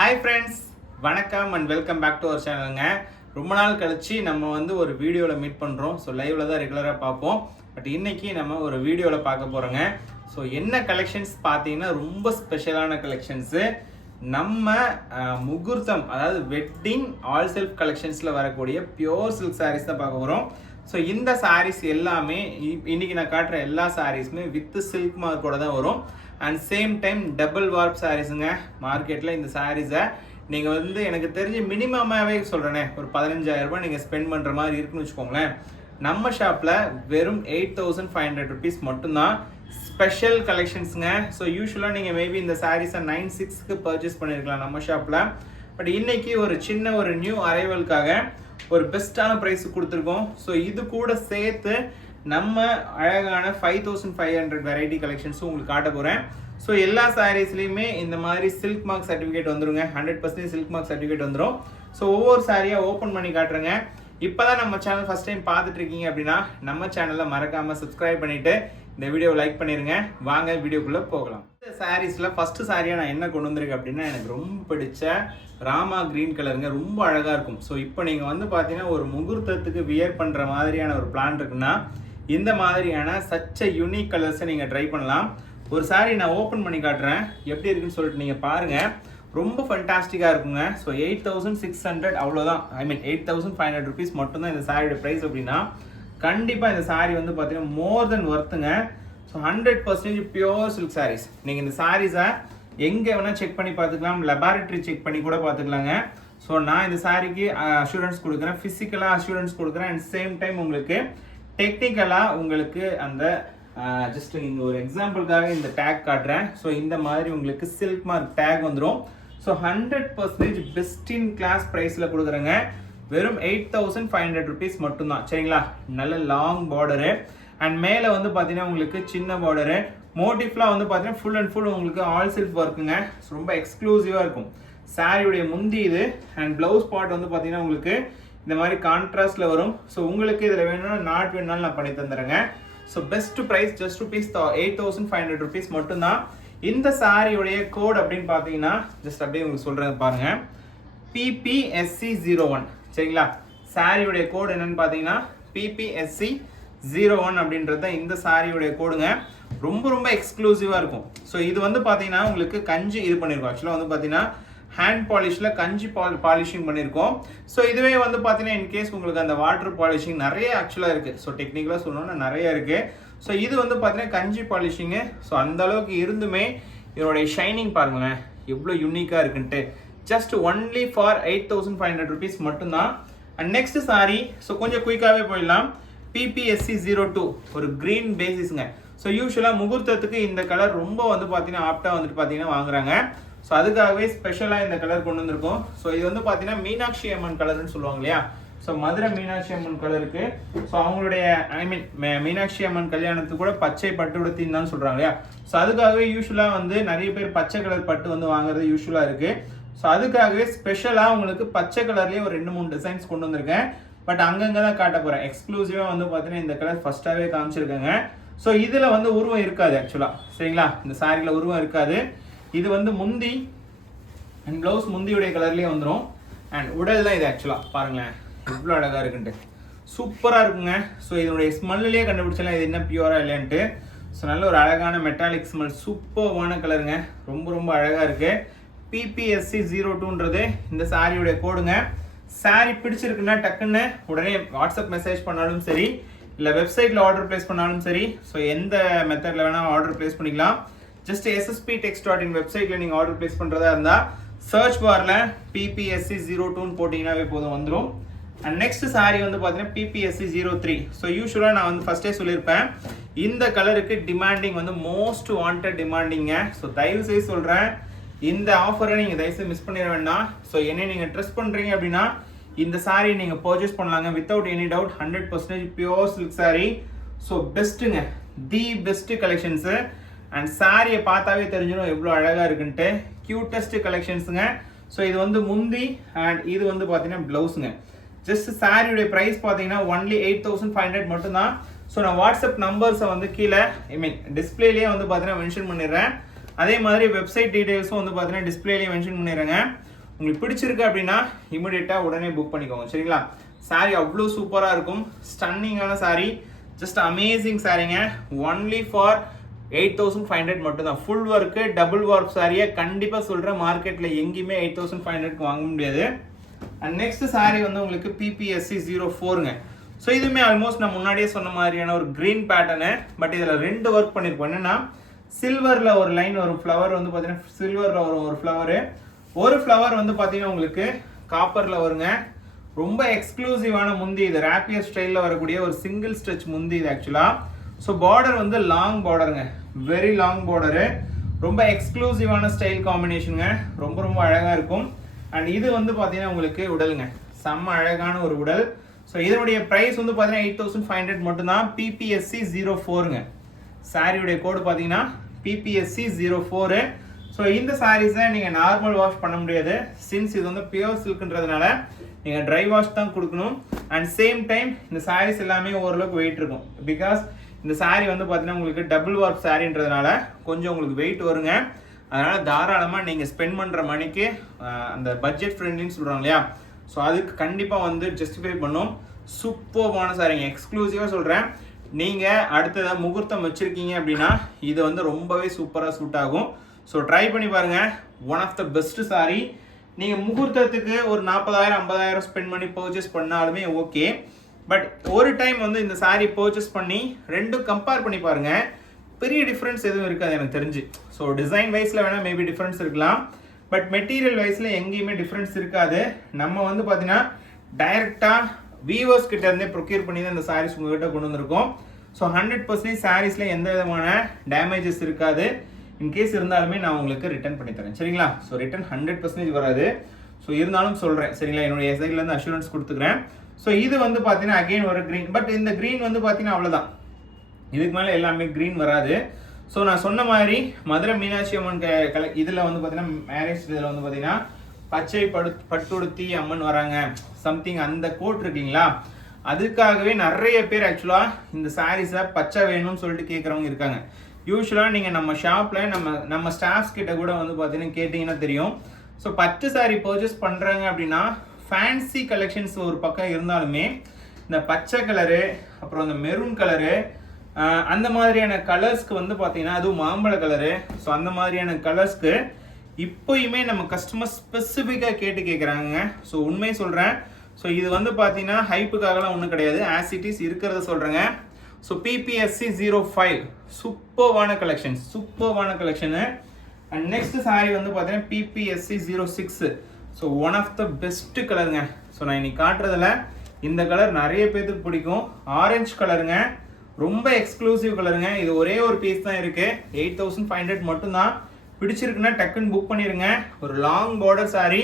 Hi friends, வணக்கம் and welcome back to our channel. ரொம்ப நாள் கழிச்சு நம்ம வந்து ஒரு வீடியோல மீட் பண்றோம். ஸோ லைவ்ல தான் ரெகுலரா பார்ப்போம். பட் இன்னைக்கு நம்ம ஒரு வீடியோல பார்க்க போறோங்க. ஸோ என்ன கலெக்ஷன்ஸ் பார்த்தீங்கன்னா ரொம்ப ஸ்பெஷலான கலெக்ஷன்ஸ். நம்ம முகூர்த்தம் அதாவது வெட்டிங் ஆல் செல்ஃப் கலெக்ஷன்ஸ்ல வரக்கூடிய பியோர் சில்க் சாரீஸ் தான் பார்க்க போறோம். ஸோ இந்த சாரீஸ் எல்லாமே இன்னைக்கு நான் காட்டுற எல்லா சாரீஸுமே வித் சில்க் மார்க்கோட தான் வரும். And same time double warp சாரீஸுங்க. மார்க்கெட்டில் இந்த சாரீஸை நீங்கள் வந்து எனக்கு தெரிஞ்சு மினிமமாகவே சொல்கிறேனே ஒரு 15,000 ரூபாய் நீங்கள் ஸ்பெண்ட் பண்ணுற மாதிரி இருக்குன்னு வச்சுக்கோங்களேன். நம்ம ஷாப்பில் வெறும் 8,500 rupees மட்டும்தான் ஸ்பெஷல் கலெக்ஷன்ஸுங்க. ஸோ யூஸ்வலாக நீங்கள் மேபி இந்த சாரீஸை 9,600க்கு பர்ச்சேஸ் பண்ணியிருக்கலாம் நம்ம ஷாப்பில். பட் இன்னைக்கு ஒரு சின்ன ஒரு நியூ அரைவலுக்காக ஒரு பெஸ்ட்டான ப்ரைஸ் கொடுத்துருக்கோம். ஸோ இது கூட சேர்த்து நம்ம அழகான 5,500 வெரைட்டி கலெக்ஷன்ஸும் உங்களுக்கு காட்ட போகிறேன். ஸோ எல்லா சாரீஸ்லையுமே இந்த மாதிரி சில்க் மார்க் சர்டிஃபிகேட் வந்துருங்க. 100% சில்க் மார்க் சர்டிஃபிகேட் வந்துடும். ஸோ ஒவ்வொரு சாரியாக ஓப்பன் பண்ணி காட்டுறேங்க. இப்போ தான் நம்ம சேனல் ஃபஸ்ட் டைம் பார்த்துட்டு இருக்கீங்க அப்படின்னா நம்ம சேனலில் மறக்காமல் சப்ஸ்கிரைப் பண்ணிவிட்டு இந்த வீடியோவை லைக் பண்ணிடுங்க. வாங்க வீடியோக்குள்ளே போகலாம். இந்த சாரீஸில் ஃபஸ்ட்டு சாரியாக நான் என்ன கொண்டு வந்திருக்கேன் அப்படின்னா எனக்கு ரொம்ப பிடிச்ச ராமா க்ரீன் கலருங்க. ரொம்ப அழகாக இருக்கும். ஸோ இப்போ நீங்கள் வந்து பார்த்தீங்கன்னா ஒரு முகூர்த்தத்துக்கு வியர் பண்ணுற மாதிரியான ஒரு பிளான் இருக்குன்னா இந்த மாதிரியான சச்ச யூனிக் கலர்ஸை நீங்கள் ட்ரை பண்ணலாம். ஒரு சாரி நான் ஓப்பன் பண்ணி காட்டுறேன் எப்படி இருக்குன்னு சொல்லிட்டு நீங்கள் பாருங்கள். ரொம்ப ஃபண்டாஸ்டிக்காக இருக்குங்க. ஸோ 8,600 அவ்வளோதான். ஐ மீன் 8,500 rupees மட்டும்தான் இந்த சாரியோட ப்ரைஸ் அப்படின்னா கண்டிப்பாக இந்த சாரி வந்து பார்த்தீங்கன்னா மோர் தென் ஒர்த்துங்க. So 100% pure silk saris. நீங்கள் இந்த சாரீஸை எங்கே வேணால் செக் பண்ணி பார்த்துக்கலாம். லெபார்டரி செக் பண்ணி கூட பார்த்துக்கலாங்க. ஸோ நான் இந்த சாரிக்கு அஷூரன்ஸ் கொடுக்குறேன், ஃபிசிக்கலாக அஷூரன்ஸ் கொடுக்குறேன். அண்ட் சேம் டைம் உங்களுக்கு டெக்னிக்கலாக உங்களுக்கு அந்த ஜஸ்ட் இங்கே ஒரு எக்ஸாம்பிளுக்காக இந்த டேக் காட்டுறேன். ஸோ இந்த மாதிரி உங்களுக்கு சில்க் மார்க் டேக் வந்துடும். ஸோ 100% பெஸ்ட் இன் கிளாஸ் ப்ரைஸில் கொடுக்குறேங்க. வெறும் 8,500 rupees மட்டும்தான். சரிங்களா? நல்ல லாங் பார்டரு அண்ட் மேலே வந்து பார்த்தீங்கன்னா உங்களுக்கு சின்ன பார்டரு. மோட்டிஃப்லாம் வந்து பார்த்தீங்கன்னா ஃபுல் அண்ட் ஃபுல் உங்களுக்கு ஆல் செல்ஃப் ஒர்க்குங்க. ரொம்ப எக்ஸ்க்ளூசிவாக இருக்கும். சாரியுடைய முந்தி இது அண்ட் ப்ளவுஸ் பார்ட் வந்து பார்த்தீங்கன்னா உங்களுக்கு இந்த மாதிரி கான்ட்ராஸ்டில் வரும். ஸோ உங்களுக்கு இதில் வேணும்னா நாட் வேணுனாலும் நான் பண்ணி தந்துடுறேங்க. So best price just rupees 8,500 rupees மட்டும்தான். இந்த சாரியுடைய கோட் அப்படின்னு பார்த்தீங்கன்னா ஜஸ்ட் அப்படியே உங்களுக்கு சொல்கிறேன் பாருங்கள். PPSC01. சரிங்களா? சாரியுடைய கோடு என்னன்னு பார்த்தீங்கன்னா PPSC01 அப்படின்றது தான் இந்த சாரியுடைய கோடுங்க. ரொம்ப ரொம்ப எக்ஸ்க்ளூசிவாக இருக்கும். ஸோ இது வந்து பார்த்தீங்கன்னா உங்களுக்கு கஞ்சி இது பண்ணியிருக்கோம். ஆக்சுவலாக வந்து பார்த்தீங்கன்னா ஹேண்ட் பாலிஷில் கஞ்சி பாலிஷிங் பண்ணியிருக்கோம். ஸோ இதுவே வந்து பார்த்தீங்கன்னா இன்கேஸ் உங்களுக்கு அந்த வாட்டர் பாலிஷிங் நிறைய ஆக்சுவலாக இருக்குது. ஸோ டெக்னிக்கலாக சொல்லணும்னா நிறைய இருக்குது. ஸோ இது வந்து பார்த்தீங்கன்னா கஞ்சி பாலிஷிங்கு. ஸோ அந்த அளவுக்கு இருந்துமே இதனுடைய ஷைனிங் பாருங்களேன் எவ்வளோ யூனிக்காக இருக்குன்ட்டு. ஜஸ்ட் ஒன்லி ஃபார் 8,500 rupees மட்டும்தான். அண்ட் நெக்ஸ்ட் சாரி ஸோ கொஞ்சம் குயிக்காகவே போயிடலாம். PPSC02 ஒரு க்ரீன் பேசிஸுங்க. ஸோ யூஸ்வலாக முகூர்த்தத்துக்கு இந்த கலர் ரொம்ப வந்து பார்த்தீங்கன்னா ஆப்டாக வந்துட்டு பார்த்தீங்கன்னா வாங்குறாங்க. ஸோ அதுக்காகவே ஸ்பெஷலாக இந்த கலர் கொண்டு வந்திருக்கோம். ஸோ இது வந்து பார்த்தீங்கன்னா மீனாட்சி அம்மன் கலர்னு சொல்லுவாங்க இல்லையா? ஸோ மதுரை மீனாட்சி அம்மன் கலருக்கு ஸோ அவங்களுடைய ஐ மீன் மீனாட்சி அம்மன் கல்யாணத்துக்கு கூட பச்சை பட்டு உடுத்தின்னு தான் சொல்கிறாங்க இல்லையா? ஸோ அதுக்காகவே யூஸ்வலாக வந்து நிறைய பேர் பச்சை கலர் பட்டு வந்து வாங்குறது யூஸ்வலாக இருக்குது. ஸோ அதுக்காகவே ஸ்பெஷலாக உங்களுக்கு பச்சை கலர்லேயே ஒரு 2-3 டிசைன்ஸ் கொண்டு வந்திருக்கேன். பட் அங்கங்கே தான் காட்ட போகிறேன். எக்ஸ்க்ளூசிவாக வந்து பார்த்தீங்கன்னா இந்த கலர் ஃபஸ்ட்டாகவே காமிச்சிருக்கேங்க. ஸோ இதில் வந்து உருவம் இருக்காது ஆக்சுவலாக. சரிங்களா? இந்த சாரியில் உருவம் இருக்காது. இது வந்து முந்தி அண்ட் ப்ளவுஸ் முந்தியுடைய கலர்லேயே வந்துடும். அண்ட் உடல் தான் இது ஆக்சுவலாக பாருங்களேன் இவ்வளோ அழகாக இருக்குன்ட்டு சூப்பராக இருக்குங்க. ஸோ இதனுடைய ஸ்மெல்லையே கண்டுபிடிச்சலாம் இது என்ன பியூராக இல்லைன்ட்டு. ஸோ நல்ல ஒரு அழகான மெட்டாலிக் ஸ்மெல் சூப்பர்வான கலருங்க. ரொம்ப ரொம்ப அழகாக இருக்குது. PPSC02ன்றது இந்த சாரியுடைய கோடுங்க. சாரி பிடிச்சிருக்குன்னா டக்குன்னு உடனே வாட்ஸ்அப் மெசேஜ் பண்ணாலும் சரி இல்லை வெப்சைட்டில் ஆர்டர் ப்ளேஸ் பண்ணாலும் சரி. ஸோ எந்த மெத்தடில் வேணால் ஆர்டர் ப்ளேஸ் பண்ணிக்கலாம். ஜஸ்ட் SSPText.in வெப்சைட்டில் நீங்கள் ஆர்டர் ப்ளேஸ் பண்ணுறதா இருந்தால் சர்ச் பாரில் PPSC02ன்னு போட்டிங்கன்னாவே போதும் வந்துடும். அண்ட் நெக்ஸ்ட் சாரி வந்து பார்த்தீங்கன்னா PPSC03. ஸோ யூஸ்வலாக நான் வந்து ஃபஸ்ட்டே சொல்லியிருப்பேன் இந்த கலருக்கு டிமாண்டிங் வந்து மோஸ்ட் வாண்டட் டிமாண்டிங்க. ஸோ தயவுசெய்து சொல்கிறேன் இந்த ஆஃபரை நீங்கள் தயவுசெய்து மிஸ் பண்ணிட வேண்டாம். ஸோ என்ன நீங்கள் ட்ரெஸ் பண்ணுறீங்க அப்படின்னா இந்த சாரீ நீங்கள் பர்ச்சேஸ் பண்ணலாங்க without any doubt. 100% pure silk sari. So பெஸ்ட்டுங்க, தி பெஸ்ட் கலெக்ஷன்ஸு. அண்ட் சாரியை பார்த்தாவே தெரிஞ்சிடும் எவ்வளோ அழகாக இருக்குன்ட்டு. கியூட்டஸ்ட் கலெக்ஷன்ஸுங்க. ஸோ இது வந்து முந்தி அண்ட் இது வந்து பார்த்தீங்கன்னா ப்ளவுஸுங்க. ஜஸ்ட் சாரியுடைய ப்ரைஸ் பார்த்தீங்கன்னா ஒன்லி 8,500 மட்டும்தான். ஸோ நான் வாட்ஸ்அப் நம்பர்ஸை வந்து கீழே ஐ மீன் டிஸ்பிளேலேயே வந்து பார்த்தீங்கன்னா மென்ஷன் பண்ணிடுறேன். அதே மாதிரி வெப்சைட் டீடைல்ஸும் வந்து பார்த்தீங்கன்னா டிஸ்பிளேலேயே மென்ஷன் பண்ணிடுறேங்க. உங்களுக்கு பிடிச்சிருக்கு அப்படின்னா இமிடியேட்டாக உடனே புக் பண்ணிக்கோங்க சரிங்களா. சாரி அவ்வளோ சூப்பராக இருக்கும், ஸ்டன்னிங்கான சாரி, ஜஸ்ட் அமேசிங் சாரிங்க. ஒன்லி ஃபார் 8500 மட்டும் தான். ஃபுல் ஒர்க்கு டபுள் ஒர்க் சாரியை கண்டிப்பாக சொல்கிறேன், மார்க்கெட்டில் எங்கேயுமே 8500 வாங்க முடியாது. அண்ட் நெக்ஸ்ட் சாரி வந்து உங்களுக்கு PPSC 04ங்க. ஸோ இதுவுமே ஆல்மோஸ்ட் நான் முன்னாடியே சொன்ன மாதிரியான ஒரு க்ரீன் பேட்டர்னு, பட் இதில் 2 ஒர்க் பண்ணியிருப்போம். என்னென்னா சில்வரில் ஒரு லைன் வரும், ஃப்ளவர் வந்து பார்த்தீங்கன்னா சில்வரில் வரும் ஒரு ஃப்ளவரு, ஒரு ஃப்ளவர் வந்து பார்த்தீங்கன்னா உங்களுக்கு காப்பரில் வருங்க. ரொம்ப எக்ஸ்க்ளூசிவான முந்தி, இது ரேப்பியர் ஸ்டைலில் வரக்கூடிய ஒரு சிங்கிள் ஸ்டிச் முந்தி இது ஆக்சுவலாக. ஸோ பார்டர் வந்து லாங் பார்டருங்க, வெரி லாங் பார்டரு, ரொம்ப எக்ஸ்க்ளூசிவான ஸ்டைல் காம்பினேஷனுங்க, ரொம்ப ரொம்ப அழகாக இருக்கும். அண்ட் இது வந்து பார்த்தீங்கன்னா உங்களுக்கு உடலுங்க, செம்ம அழகான ஒரு உடல். ஸோ இதனுடைய ப்ரைஸ் வந்து பார்த்தீங்கன்னா 8500 மட்டும்தான். PPSC 04ங்க. சாரியுடைய கோடு பார்த்தீங்கன்னா PPSC 04. ஸோ இந்த சாரீஸை நீங்கள் நார்மல் வாஷ் பண்ண முடியாது, சின்ஸ் இது வந்து பியூர் சில்க்ன்றதுனால நீங்கள் ட்ரை வாஷ் தான் கொடுக்கணும். அண்ட் சேம் டைம் இந்த சாரீஸ் எல்லாமே ஓரளவுக்கு வெயிட் இருக்கும், பிகாஸ் இந்த சாரீ வந்து பார்த்தீங்கன்னா உங்களுக்கு டபுள் வார்ப் சாரின்றதுனால கொஞ்சம் உங்களுக்கு வெயிட் வருங்க. அதனால் தாராளமாக நீங்கள் ஸ்பெண்ட் பண்ணுற மணிக்கு அந்த பட்ஜெட் ஃப்ரெண்ட்லின்னு சொல்கிறாங்க இல்லையா, ஸோ அதுக்கு கண்டிப்பாக வந்து ஜஸ்டிஃபை பண்ணும். சூப்பர்வான சாரிங்க, எக்ஸ்க்ளூசிவாக சொல்கிறேன். நீங்கள் அடுத்ததாக முகூர்த்தம் வச்சுருக்கீங்க அப்படின்னா இது வந்து ரொம்பவே சூப்பராக சூட் ஆகும். ஸோ ட்ரை பண்ணி பாருங்கள், one of the best sari. நீங்கள் முகூர்த்தத்துக்கு ஒரு 40,000 50,000 ஸ்பெண்ட் பண்ணி பர்ச்சேஸ் பண்ணாலுமே ஓகே, பட் ஒரு டைம் வந்து இந்த சாரீ பர்ச்சேஸ் பண்ணி ரெண்டும் கம்பேர் பண்ணி பாருங்கள், பெரிய டிஃப்ரென்ஸ் எதுவும் இருக்காது எனக்கு தெரிஞ்சு. ஸோ டிசைன் வைஸில் வேணால் மேபி டிஃப்ரென்ஸ் இருக்கலாம், பட் மெட்டீரியல் வைஸில் எங்கேயுமே டிஃப்ரென்ஸ் இருக்காது. நம்ம வந்து பார்த்தீங்கன்னா டைரெக்டாக வீவர்ஸ் கிட்ட இருந்தே ப்ரொக்யூர் பண்ணி தான் இந்த சாரீஸ் உங்கள்கிட்ட கொண்டு வந்திருக்கோம். ஸோ 100% சாரீஸில் எந்த விதமான டேமேஜஸ் இருக்காது. இன்கேஸ் இருந்தாலுமே நான் உங்களுக்கு ரிட்டர்ன் பண்ணி தரேன் சரிங்களா. ஸோ ரிட்டர்ன் 100% வராது. ஸோ இருந்தாலும் சொல்கிறேன் சரிங்களா, என்னுடைய சைட்லேருந்து அஷூரன்ஸ் கொடுத்துக்கிறேன். ஸோ இது வந்து பார்த்தீங்கன்னா அகெயின் ஒரு க்ரீன், பட் இந்த க்ரீன் வந்து பார்த்தீங்கன்னா அவ்வளோதான், இதுக்கு மேலே எல்லாமே க்ரீன் வராது. ஸோ நான் சொன்ன மாதிரி மதுரை மீனாட்சி அம்மன் இதில் வந்து பார்த்தீங்கன்னா மேரேஜ் இதில் வந்து பார்த்தீங்கன்னா பச்சை பட்டுடுத்தி அம்மன் வராங்க சம்திங் அந்த கோட் இருக்கீங்களா, அதுக்காகவே நிறைய பேர் ஆக்சுவலாக இந்த சாரீஸை பச்சை வேணும்னு சொல்லிட்டு கேட்குறவங்க இருக்காங்க. யூஸ்வலாக நீங்கள் நம்ம ஷாப்பில் நம்ம ஸ்டாஃப்ஸ் கிட்ட கூட வந்து பார்த்தீங்கன்னா கேட்டிங்கன்னா தெரியும். ஸோ பச்சை சாரீ பர்ச்சேஸ் பண்ணுறாங்க அப்படின்னா ஃபேன்சி கலெக்ஷன்ஸ் ஒரு பக்கம் இருந்தாலுமே இந்த பச்சை கலரு அப்புறம் இந்த மெரூன் கலரு அந்த மாதிரியான கலர்ஸ்க்கு வந்து பார்த்தீங்கன்னா அதுவும் மாம்பழ கலரு, ஸோ அந்த மாதிரியான கலர்ஸ்க்கு இப்போயுமே நம்ம கஸ்டமர் ஸ்பெசிஃபிக்காக கேட்குறாங்க. ஸோ உண்மையை சொல்கிறேன். ஸோ இது வந்து பார்த்தீங்கன்னா ஹைப்புக்காகலாம் ஒன்றும் கிடையாது, ஆஸ் இட் இஸ் இருக்கிறத சொல்கிறேங்க. ஸோ PPSC 05 சூப்பர்வான கலெக்ஷனு. அண்ட் நெக்ஸ்ட் சாரி வந்து பார்த்தீங்கன்னா PPSC 06. So one of the best கலருங்க. ஸோ நான் இன்னைக்கு காட்டுறதுல இந்த கலர் நிறைய பேருக்கு பிடிக்கும், ஆரஞ்சு கலருங்க, ரொம்ப எக்ஸ்க்ளூசிவ் கலருங்க. இது ஒரே ஒரு பீஸ் தான் இருக்குது, 8500 மட்டும்தான். பிடிச்சிருக்குன்னா டக்குன்னு புக் பண்ணிடுங்க. ஒரு லாங் பார்டர் சாரி,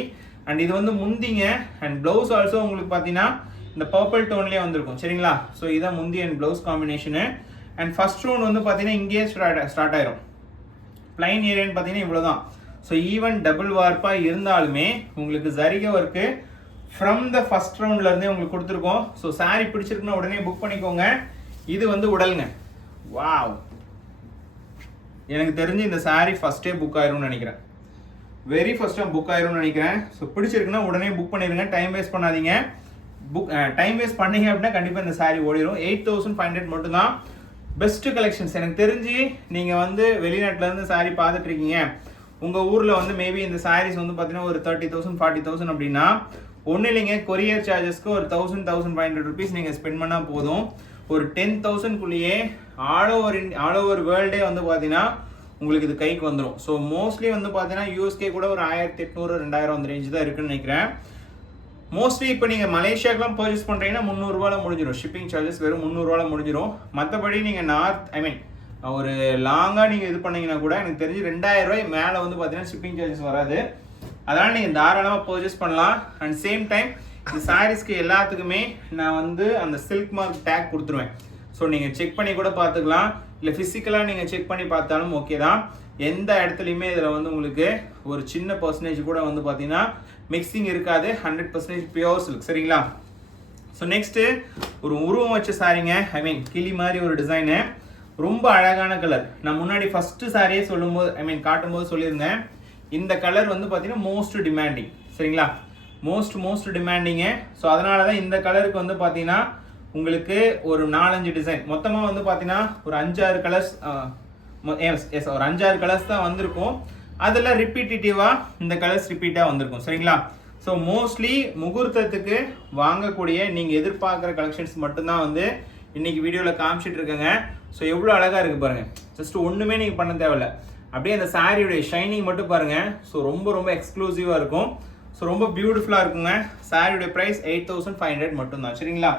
அண்ட் இது வந்து முந்திங்க. அண்ட் ப்ளவுஸ் ஆல்சோ உங்களுக்கு பார்த்தீங்கன்னா இந்த பர்பிள் டோன்லேயே வந்திருக்கும் சரிங்களா. ஸோ இதான் முந்தி and blouse combination. And first round வந்து பார்த்தீங்கன்னா இங்கேயே ஸ்டார்ட் ஆயிரும். பிளைன் ஏரியான்னு பார்த்தீங்கன்னா இவ்வளோ தான். ஸோ ஈவன் டபுள் வார்ப்பாக இருந்தாலுமே உங்களுக்கு ஜரிகை ஒர்க்கு ஃப்ரம் த ஃபர்ஸ்ட் ரவுண்ட்லேருந்தே உங்களுக்கு கொடுத்துருக்கோம். ஸோ சாரி பிடிச்சிருக்குன்னா உடனே புக் பண்ணிக்கோங்க. இது வந்து உடலுங்க, வாவ், எனக்கு தெரிஞ்சு இந்த சாரி ஃபர்ஸ்டே புக் ஆயிரும்னு நினைக்கிறேன், வெரி ஃபர்ஸ்ட்டாக புக் ஆயிரும்னு நினைக்கிறேன். ஸோ பிடிச்சிருக்குன்னா உடனே புக் பண்ணிடுங்க, டைம் வேஸ்ட் பண்ணாதீங்க. டைம் வேஸ்ட் பண்ணீங்க அப்படின்னா கண்டிப்பாக இந்த சாரி ஓடிடும். 8500 மட்டும்தான். Best collections. எனக்கு தெரிஞ்சு நீங்கள் வந்து வெளிநாட்டிலேருந்து சாரி பார்த்துட்டு இருக்கீங்க, உங்கள் ஊரில் வந்து மேபி இந்த சாரீஸ் வந்து பார்த்தீங்கன்னா ஒரு 30,000 40,000 அப்படின்னா ஒன்றும் இல்லைங்க, கொரியர் சார்ஜஸ்க்கு ஒரு 1500 ருபீஸ் நீங்கள் ஸ்பெண்ட் பண்ணால் போதும். ஒரு 10,000க்குள்ளேயே ஆல் ஓவர் வேர்ல்டே வந்து பார்த்தீங்கன்னா உங்களுக்கு இது கைக்கு வந்துடும். ஸோ மோஸ்ட்லி வந்து பார்த்தீங்கன்னா யூஎஸ்கே கூட ஒரு 1800 2000 அந்த ரேஞ்சு தான் இருக்குன்னு நினைக்கிறேன். மோஸ்ட்லி இப்போ நீங்கள் மலேசியாக்கெலாம் பர்ச்சேஸ் பண்ணுறீங்கன்னா 300 ரூபாயில் முடிஞ்சிடும், ஷிப்பிங் சார்ஜஸ் வெறும் 300 ரூபாயில் முடிஞ்சிடும். மற்றபடி நீங்கள் ஒரு லாங்காக நீங்கள் இது பண்ணீங்கன்னா கூட எனக்கு தெரிஞ்சு 2000 ரூபாய் மேலே வந்து பார்த்தீங்கன்னா ஷிப்பிங் சார்ஜஸ் வராது. அதனால் நீங்கள் தாராளமாக பர்ச்சேஸ் பண்ணலாம். அண்ட் சேம் டைம் இந்த சாரீஸ்க்கு எல்லாத்துக்குமே நான் வந்து அந்த சில்க் மார்க் டேக் கொடுத்துருவேன். ஸோ நீங்கள் செக் பண்ணி கூட பார்த்துக்கலாம், இல்லை ஃபிசிக்கலாக நீங்கள் செக் பண்ணி பார்த்தாலும் ஓகே தான். எந்த இடத்துலையுமே இதில் வந்து உங்களுக்கு ஒரு சின்ன பர்சன்டேஜ் கூட வந்து பார்த்தீங்கன்னா மிக்சிங் இருக்காது, 100% பியோர் சில்க் சரிங்களா. ஸோ நெக்ஸ்ட்டு ஒரு உருவம் வச்ச சாரீங்க, கிளி மாதிரி ஒரு டிசைனு, ரொம்ப அழகான கலர். நான் முன்னாடி ஃபஸ்ட்டு சாரியே சொல்லும்போது காட்டும்போது சொல்லியிருந்தேன், இந்த கலர் வந்து பார்த்தீங்கன்னா மோஸ்ட் டிமாண்டிங் சரிங்களா. மோஸ்ட் டிமாண்டிங்கு. ஸோ அதனால தான் இந்த கலருக்கு வந்து பார்த்தீங்கன்னா உங்களுக்கு ஒரு 4-5 டிசைன் மொத்தமாக வந்து பார்த்தீங்கன்னா ஒரு 5-6 கலர்ஸ் எஸ் ஒரு 5-6 கலர்ஸ் தான் வந்திருக்கும். அதில் ரிப்பீட்டேட்டிவாக இந்த கலர்ஸ் ரிப்பீட்டாக வந்திருக்கும் சரிங்களா. ஸோ மோஸ்ட்லி முகூர்த்தத்துக்கு வாங்கக்கூடிய நீங்கள் எதிர்பார்க்குற கலெக்ஷன்ஸ் மட்டும்தான் வந்து இன்றைக்கி வீடியோவில் காமிச்சிட்டு இருக்கேங்க. ஸோ எவ்வளோ அழகாக இருக்குது பாருங்கள். ஜஸ்ட் ஒன்றுமே நீங்கள் பண்ண தேவையில்ல, அப்படியே அந்த சாரியுடைய ஷைனிங் மட்டும் பாருங்கள். ஸோ ரொம்ப எக்ஸ்க்ளூசிவாக இருக்கும். ஸோ ரொம்ப பியூட்டிஃபுல்லாக இருக்குங்க. சாரியுடைய ப்ரைஸ் 8500 மட்டும்தான் சரிங்களா.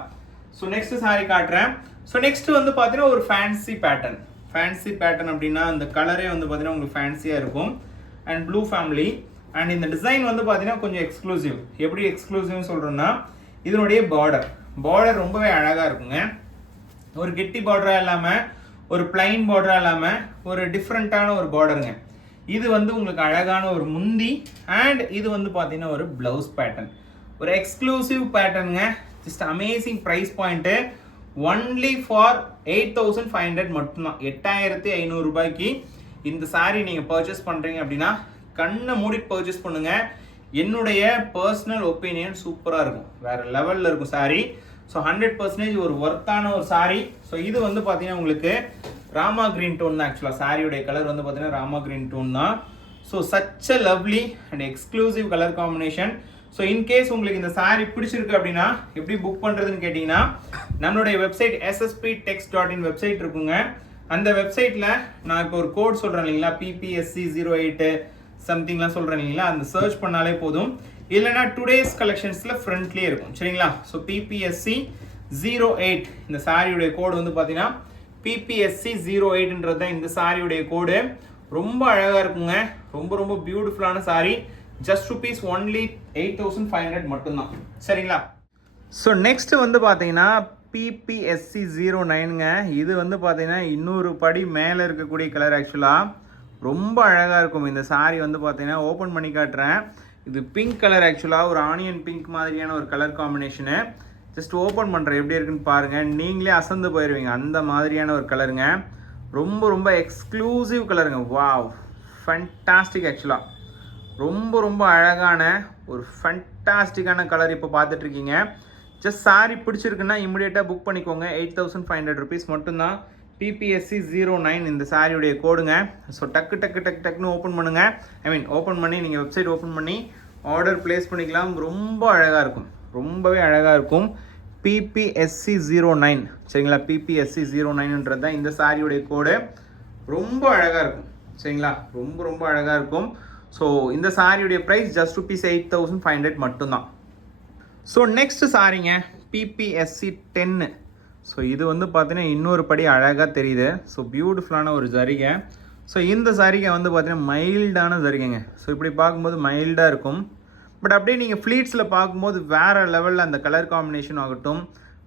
ஸோ நெக்ஸ்ட் சாரி காட்டுறேன். ஸோ நெக்ஸ்ட் வந்து பார்த்தீங்கன்னா ஒரு ஃபேன்சி பேட்டர்ன் அப்படின்னா இந்த கலரே வந்து பார்த்தீங்கன்னா உங்களுக்கு ஃபேன்சியாக இருக்கும். And blue family. அண்ட் இந்த டிசைன் வந்து பார்த்தீங்கன்னா கொஞ்சம் எக்ஸ்க்ளூசிவ். எப்படி எக்ஸ்க்ளூசிவ்னு சொல்கிறோன்னா இதனுடைய பார்டர் ரொம்பவே அழகாக இருக்குங்க. ஒரு கெட்டி பார்டராக இல்லாமல் ஒரு பிளைன் பார்டராக இல்லாமல் ஒரு டிஃப்ரெண்ட்டான ஒரு பார்டருங்க. இது வந்து உங்களுக்கு அழகான ஒரு முந்தி. அண்ட் இது வந்து பார்த்தீங்கன்னா ஒரு ப்ளவுஸ் பேட்டர்ன், ஒரு எக்ஸ்க்ளூசிவ் பேட்டர்னுங்க. Just amazing price point. Only for 8500 மட்டும்தான். 8500 ரூபாய்க்கு இந்த சாரீ நீங்கள் பர்ச்சேஸ் பண்ணுறீங்க அப்படின்னா கண்ணை மூடிட்டு பர்ச்சேஸ் பண்ணுங்கள். என்னுடைய பர்சனல் ஒப்பீனியன் சூப்பராக இருக்கும், வேறு லெவலில் இருக்கும் சாரீ. ஸோ 100% ஒரு ஒர்த்தான ஒரு சாரீ. ஸோ இது வந்து பார்த்தீங்கன்னா உங்களுக்கு ராமா கிரீன் டோன் தான். ஆக்சுவலாக சாரியுடைய கலர் வந்து பார்த்தீங்கன்னா ராமா கிரீன் டோன் தான். So such a lovely and exclusive colour combination. So in case உங்களுக்கு இந்த சாரீ பிடிச்சிருக்கு அப்படின்னா எப்படி புக் பண்ணுறதுன்னு கேட்டிங்கன்னா நம்மளுடைய வெப்சைட் ssptext.in வெப்சைட் இருக்குங்க. அந்த வெப்சைட்டில் நான் இப்போ ஒரு கோட் சொல்கிறேன் இல்லைங்களா, PPSC08 சம்திங்லாம் சொல்கிறேன் இல்லைங்களா, அந்த சர்ச் பண்ணாலே போதும். இல்லைனா டுடேஸ் கலெக்ஷன்ஸில் ஃப்ரண்ட்லேயே இருக்கும் சரிங்களா. ஸோ PPSC08 இந்த சாரியுடைய கோடு வந்து பார்த்தீங்கன்னா PPSC08ன்றது தான் இந்த சாரியுடைய கோடு. ரொம்ப அழகாக இருக்குங்க. ரொம்ப பியூட்டிஃபுல்லான சாரி. ஜஸ்ட் ருபீஸ் ஒன்லி 8500 மட்டும்தான் சரிங்களா. ஸோ நெக்ஸ்ட் வந்து பார்த்தீங்கன்னா PPSC09ங்க. இது வந்து பார்த்தீங்கன்னா இன்னொரு படி மேலே இருக்கக்கூடிய கலர். ஆக்சுவலாக ரொம்ப அழகாக இருக்கும் இந்த சாரி. வந்து பார்த்தீங்கன்னா ஓப்பன் பண்ணி காட்டுறேன். இது பிங்க் கலர். ஆக்சுவலாக ஒரு ஆனியன் பிங்க் மாதிரியான ஒரு கலர் காம்பினேஷனு. ஜஸ்ட் ஓப்பன் பண்ணுறேன் எப்படி இருக்குன்னு பாருங்கள். நீங்களே அசந்து போயிடுவீங்க, அந்த மாதிரியான ஒரு கலருங்க. ரொம்ப எக்ஸ்க்ளூசிவ் கலருங்க. Wow, fantastic. ஆக்சுவலாக ரொம்ப அழகான ஒரு ஃபேண்டாஸ்டிக்கான கலர் இப்போ பார்த்துட்ருக்கீங்க. ஜஸ்ட் சாரி பிடிச்சிருக்குன்னா இமிடியேட்டாக புக் பண்ணிக்கோங்க. 8500 ருபீஸ் மட்டும்தான். PPSC09 இந்த சாரியுடைய கோடுங்க. ஸோ டக்குன்னு ஓப்பன் பண்ணுங்கள். ஓப்பன் பண்ணி நீங்கள் வெப்சைட் ஓப்பன் பண்ணி ஆர்டர் ப்ளேஸ் பண்ணிக்கலாம். ரொம்ப அழகாக இருக்கும், ரொம்பவே அழகாக இருக்கும். PPSC09 சரிங்களா. PPSC09ன்றது தான் இந்த சாரியுடைய கோடு. ரொம்ப அழகாக இருக்கும் சரிங்களா. ரொம்ப அழகாக இருக்கும். ஸோ இந்த சாரியுடைய ப்ரைஸ் ஜஸ்ட் ருபீஸ் 8500 மட்டும்தான். ஸோ நெக்ஸ்ட் சாரிங்க PPSC10. ஸோ இது வந்து பார்த்தீங்கன்னா இன்னொரு படி அழகாக தெரியுது. ஸோ பியூட்டிஃபுல்லான ஒரு ஜரிகை. ஸோ இந்த ஜரிகை வந்து பார்த்தீங்கன்னா மைல்டான ஜரிகைங்க. ஸோ இப்படி பார்க்கும்போது மைல்டாக இருக்கும். பட் அப்படியே நீங்கள் ஃப்ளீட்ஸில் பார்க்கும்போது வேறு லெவலில் அந்த கலர் காம்பினேஷன் ஆகட்டும்,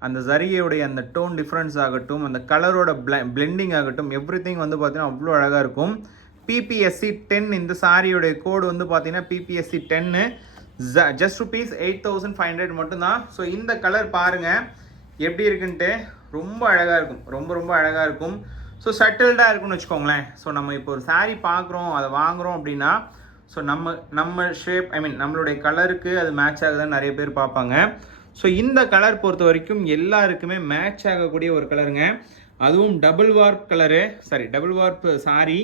அந்த ஜரிகையுடைய அந்த டோன் டிஃப்ரென்ஸ் ஆகட்டும், அந்த கலரோட பிளெண்டிங் ஆகட்டும், எவ்ரி திங் வந்து பார்த்தீங்கன்னா அவ்வளோ அழகாக இருக்கும். PPSC10 இந்த சாரியுடைய கோடு வந்து பார்த்தீங்கன்னா PPSC10. ஜஸ்ட் ருபீஸ் 8500 மட்டும்தான். ஸோ இந்த கலர் பாருங்கள் எப்படி இருக்குன்ட்டு. ரொம்ப அழகாக இருக்கும், ரொம்ப அழகாக இருக்கும். ஸோ சட்டில்டாக இருக்குன்னு வச்சுக்கோங்களேன். ஸோ நம்ம இப்போ ஒரு சாரீ பார்க்குறோம், அதை வாங்குகிறோம் அப்படின்னா ஸோ நம்ம ஷேப் நம்மளுடைய கலருக்கு அது மேட்ச் ஆகுதுன்னு நிறைய பேர் பார்ப்பாங்க. ஸோ இந்த கலர் பொறுத்த வரைக்கும் எல்லாருக்குமே மேட்ச் ஆகக்கூடிய ஒரு கலருங்க. அதுவும் double warp sari.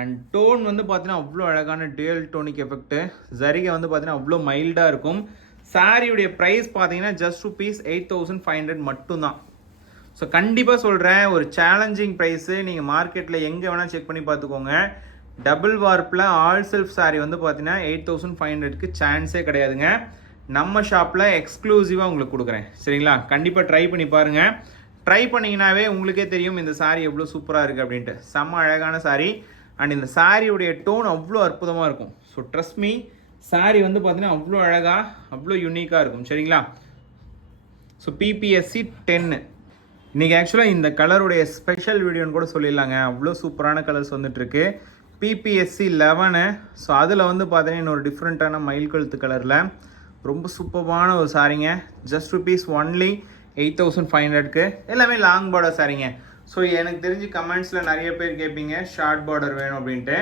And tone வந்து பார்த்தீங்கன்னா அவ்வளோ அழகான டுயல் டோனிக் எஃபெக்ட்டு. ஜரிகை வந்து பார்த்தீங்கன்னா அவ்வளோ மைல்டாக இருக்கும். சாரியுடைய ப்ரைஸ் பார்த்தீங்கன்னா ஜஸ்ட் ருபீஸ் 8500 மட்டும்தான். ஸோ கண்டிப்பாக சொல்கிறேன், ஒரு சேலஞ்சிங் ப்ரைஸு. நீங்கள் மார்க்கெட்டில் எங்கே வேணால் செக் பண்ணி பார்த்துக்கோங்க. டபுள் வார்ப்பில் ஆல் செல்ஃப் சாரி வந்து பார்த்தீங்கன்னா 8500க்கு சான்ஸே கிடையாதுங்க. நம்ம ஷாப்பில் எக்ஸ்க்ளூசிவாக உங்களுக்கு கொடுக்குறேன் சரிங்களா. கண்டிப்பாக ட்ரை பண்ணி பாருங்கள். ட்ரை பண்ணிங்கனாவே உங்களுக்கே தெரியும் இந்த சாரி எவ்வளோ சூப்பராக இருக்குது அப்படின்ட்டு. செம்ம அழகான சாரி. அண்ட் இந்த சாரியுடைய டோன் அவ்வளோ அற்புதமாக இருக்கும். ஸோ ட்ரஸ்ட் மீ, சாரி வந்து பார்த்தீங்கன்னா அவ்வளோ அழகாக அவ்வளோ யூனிக்காக இருக்கும் சரிங்களா. ஸோ PPSC10 இன்றைக்கி ஆக்சுவலாக இந்த கலருடைய ஸ்பெஷல் வீடியோன்னு கூட சொல்லிடலாங்க. அவ்வளோ சூப்பரான கலர்ஸ் வந்துட்டுருக்கு. PPSC11. ஸோ அதில் வந்து பார்த்தீங்கன்னா இன்னொரு டிஃப்ரெண்ட்டான மயில் கழுத்து கலரில் ரொம்ப சூப்பரான ஒரு சாரிங்க. ஜஸ்ட் ருபீஸ் ஒன்லி 8500க்கு. எல்லாமே லாங் பார்டர் சாரிங்க. ஸோ எனக்கு தெரிஞ்சு கமெண்ட்ஸில் நிறைய பேர் கேட்பீங்க ஷார்ட் பார்டர் வேணும் அப்படின்ட்டு.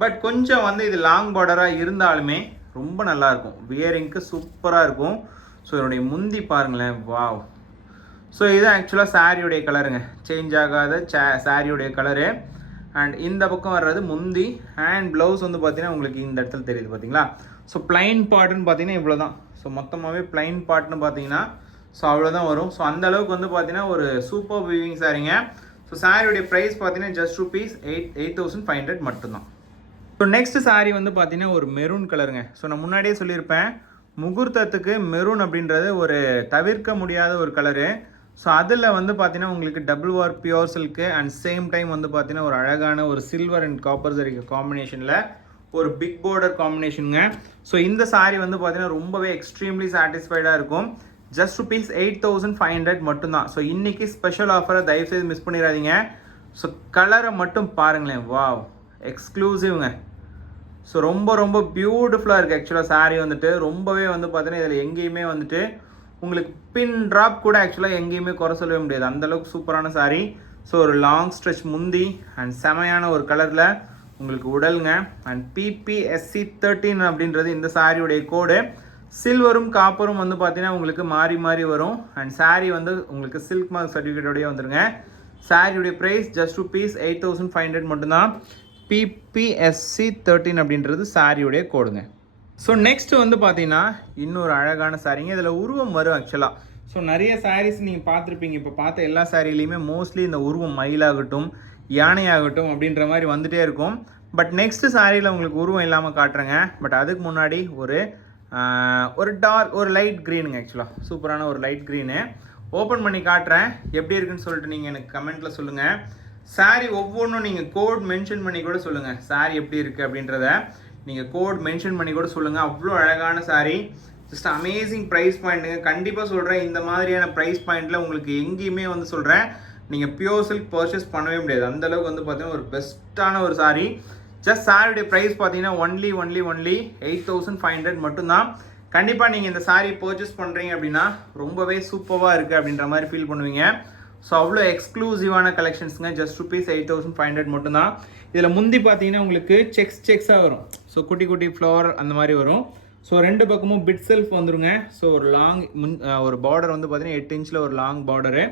பட் கொஞ்சம் வந்து இது லாங் பார்டராக இருந்தாலுமே ரொம்ப நல்லாயிருக்கும், வியரிங்க்கு சூப்பராக இருக்கும். ஸோ இதனுடைய முந்தி பாருங்களேன், வாவ். ஸோ இது ஆக்சுவலாக சாரியுடைய கலருங்க, சேஞ்ச் ஆகாத சாரியுடைய கலரு. அண்ட் இந்த பக்கம் வர்றது முந்தி. அண்ட் ப்ளவுஸ் வந்து பார்த்தீங்கன்னா உங்களுக்கு இந்த இடத்துல தெரியுது பார்த்தீங்களா. ஸோ பிளைன் பார்ட்டுன்னு பார்த்தீங்கன்னா இவ்வளோ தான். ஸோ மொத்தமாகவே பிளைன் பார்ட்னு பார்த்தீங்கன்னா ஸோ அவ்வளோதான் வரும். ஸோ அந்தளவுக்கு வந்து பார்த்தீங்கன்னா ஒரு சூப்பர் வீவிங் சாரிங்க. ஸோ சாரியுடைய ப்ரைஸ் பார்த்தீங்கன்னா ஜஸ்ட் ருபீஸ் 8,500 மட்டும்தான். ஸோ நெக்ஸ்ட் சாரீ வந்து பார்த்தீங்கன்னா ஒரு மெரூன் கலருங்க. ஸோ நான் முன்னாடியே சொல்லியிருப்பேன், முகூர்த்தத்துக்கு மெரூன் அப்படின்றது ஒரு தவிர்க்க முடியாத ஒரு கலரு. ஸோ அதில் வந்து பார்த்தீங்கன்னா உங்களுக்கு double war pure silk and same time வந்து பார்த்தீங்கன்னா ஒரு அழகான ஒரு சில்வர் அண்ட் காப்பர் சரிக்கு காம்பினேஷனில் ஒரு பிக் பார்டர் காம்பினேஷனுங்க. ஸோ இந்த சாரீ வந்து பார்த்தீங்கன்னா ரொம்பவே எக்ஸ்ட்ரீம்லி சாட்டிஸ்ஃபைடாக இருக்கும். ஜஸ்ட் ருபீஸ் 8,500 மட்டும்தான். ஸோ இன்றைக்கி ஸ்பெஷல் ஆஃபரை தயவுசெய்து மிஸ் பண்ணிடாதீங்க. ஸோ கலரை மட்டும் பாருங்களேன், வாவ், எக்ஸ்க்ளூசிவ்ங்க. ஸோ ரொம்ப ரொம்ப பியூட்டிஃபுல்லாக இருக்குது. ஆக்சுவலாக சாரீ வந்துட்டு ரொம்பவே வந்து பார்த்தீங்கன்னா இதில் எங்கேயுமே வந்துட்டு உங்களுக்கு பின் ட்ராப் கூட ஆக்சுவலாக எங்கேயுமே குறை சொல்லவே முடியாது, அந்தளவுக்கு சூப்பரான சாரீ. ஸோ ஒரு லாங் ஸ்ட்ரெச் முந்தி அண்ட் செமையான ஒரு கலரில் உங்களுக்கு உடலுங்க. அண்ட் PPSC 13 அப்படின்றது இந்த சாரியுடைய கோடு. சில்வரும் காப்பரும் வந்து பார்த்தீங்கன்னா உங்களுக்கு மாறி மாறி வரும். அண்ட் சாரீ வந்து உங்களுக்கு சில்க் மார்க் சர்டிஃபிகேட்டோடய வந்துருங்க. சாரியுடைய ப்ரைஸ் ஜஸ்ட் ருபீஸ் 8,500 மட்டும்தான். PPSC 13 அப்படின்றது சாரியுடைய கோடுங்க. ஸோ நெக்ஸ்ட் வந்து பார்த்தீங்கன்னா இன்னொரு அழகான சாரீங்க. இதில் உருவம் வரும் ஆக்சுவலாக. ஸோ நிறைய சாரீஸ் நீங்கள் பார்த்துருப்பீங்க, இப்போ பார்த்த எல்லா சாரிலையுமே மோஸ்ட்லி இந்த உருவம் மயிலாகட்டும் யானையாகட்டும் அப்படின்ற மாதிரி வந்துகிட்டே இருக்கும். பட் நெக்ஸ்ட் சாரியில் உங்களுக்கு உருவம் இல்லாமல் காட்டுறேங்க. பட் அதுக்கு முன்னாடி ஒரு டார்க் ஒரு லைட் க்ரீனுங்க. ஆக்சுவலாக சூப்பரான ஒரு லைட் க்ரீனு ஓப்பன் பண்ணி காட்டுறேன், எப்படி இருக்குன்னு சொல்லிட்டு நீங்கள் எனக்கு கமெண்ட்டில் சொல்லுங்கள். சாரீ ஒவ்வொன்றும் நீங்கள் கோட் மென்ஷன் பண்ணி கூட சொல்லுங்கள், சாரீ எப்படி இருக்குது அப்படின்றத நீங்கள் கோட் மென்ஷன் பண்ணி கூட சொல்லுங்கள். அவ்வளோ அழகான சாரீ, ஜஸ்ட் அமேசிங் ப்ரைஸ் பாயிண்ட்டுங்க. கண்டிப்பாக சொல்கிறேன், இந்த மாதிரியான ப்ரைஸ் பாயிண்ட்டில் உங்களுக்கு எங்கேயுமே வந்து சொல்கிறேன் நீங்கள் பியோர் சில்க் பர்ச்சேஸ் பண்ணவே முடியாது. அந்தளவுக்கு வந்து பார்த்தீங்கன்னா ஒரு பெஸ்ட்டான ஒரு சாரீ. ஜஸ்ட் சாரியுடைய ப்ரைஸ் பார்த்தீங்கன்னா ஒன்லி 8,500 மட்டும்தான். கண்டிப்பாக நீங்கள் இந்த சாரீ பர்ச்சேஸ் பண்ணுறீங்க அப்படின்னா ரொம்பவே சூப்பராக இருக்குது அப்படின்ற மாதிரி ஃபீல் பண்ணுவீங்க. ஸோ அவ்வளோ எக்ஸ்க்ளூசிவான கலெக்ஷன்ஸுங்க. ஜஸ்ட் ருபீஸ் 8,500 மட்டும்தான். இதில் முந்தி பார்த்தீங்கன்னா உங்களுக்கு செக்ஸாக வரும். ஸோ குட்டி குட்டி ஃப்ளவர் அந்த மாதிரி வரும். ஸோ ரெண்டு பக்கமும் பிட் செல்ஃப் வந்துருங்க. ஸோ ஒரு லாங் ஒரு பார்டர் வந்து பார்த்தீங்கன்னா 8 இன்ச்சில் ஒரு லாங் பார்டரு,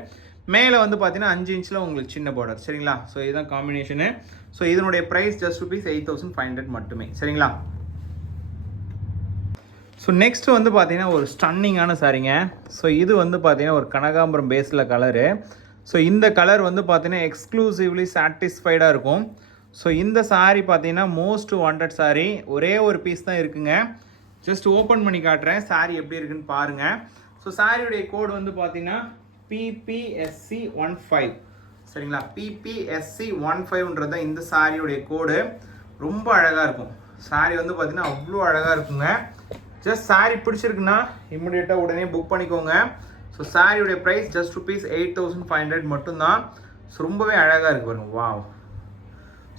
மேலே வந்து பார்த்தீங்கன்னா 5 இன்ச்சில் உங்களுக்கு சின்ன பார்டர். சரிங்களா. ஸோ இதுதான் காம்பினேஷனு. ஸோ இதனுடைய ப்ரைஸ் ஜஸ்ட் ருபீஸ் 8,500 மட்டுமே. சரிங்களா. ஸோ நெக்ஸ்ட்டு வந்து பார்த்தீங்கன்னா ஒரு ஸ்டன்னிங்கான சாரீங்க. ஸோ இது வந்து பார்த்தீங்கன்னா ஒரு கனகாம்பரம் பேஸில் கலரு. ஸோ இந்த கலர் வந்து பார்த்தீங்கன்னா எக்ஸ்க்ளூசிவ்லி சாட்டிஸ்ஃபைடாக இருக்கும். ஸோ இந்த சாரீ பார்த்தீங்கன்னா மோஸ்ட் வாண்டட் சாரீ. ஒரே ஒரு பீஸ் தான் இருக்குங்க. ஜஸ்ட் ஓப்பன் பண்ணி காட்டுறேன், சாரீ எப்படி இருக்குன்னு பாருங்கள். ஸோ சாரியுடைய கோடு வந்து பார்த்தீங்கன்னா PPSC 15. சரிங்களா. PPSC 15ன்றது தான் இந்த சாரியுடைய கோடு. ரொம்ப அழகாக இருக்கும் சாரீ, வந்து பார்த்தீங்கன்னா அவ்வளோ அழகாக இருக்குங்க. ஜஸ்ட் சாரீ பிடிச்சிருக்குன்னா இம்மிடியேட்டாக உடனே புக் பண்ணிக்கோங்க. ஸோ சாரியுடைய ப்ரைஸ் ஜஸ்ட் ருபீஸ் 8,500 மட்டும்தான். ஸோ ரொம்பவே அழகாக இருக்குது பாருங்க, வாவ்.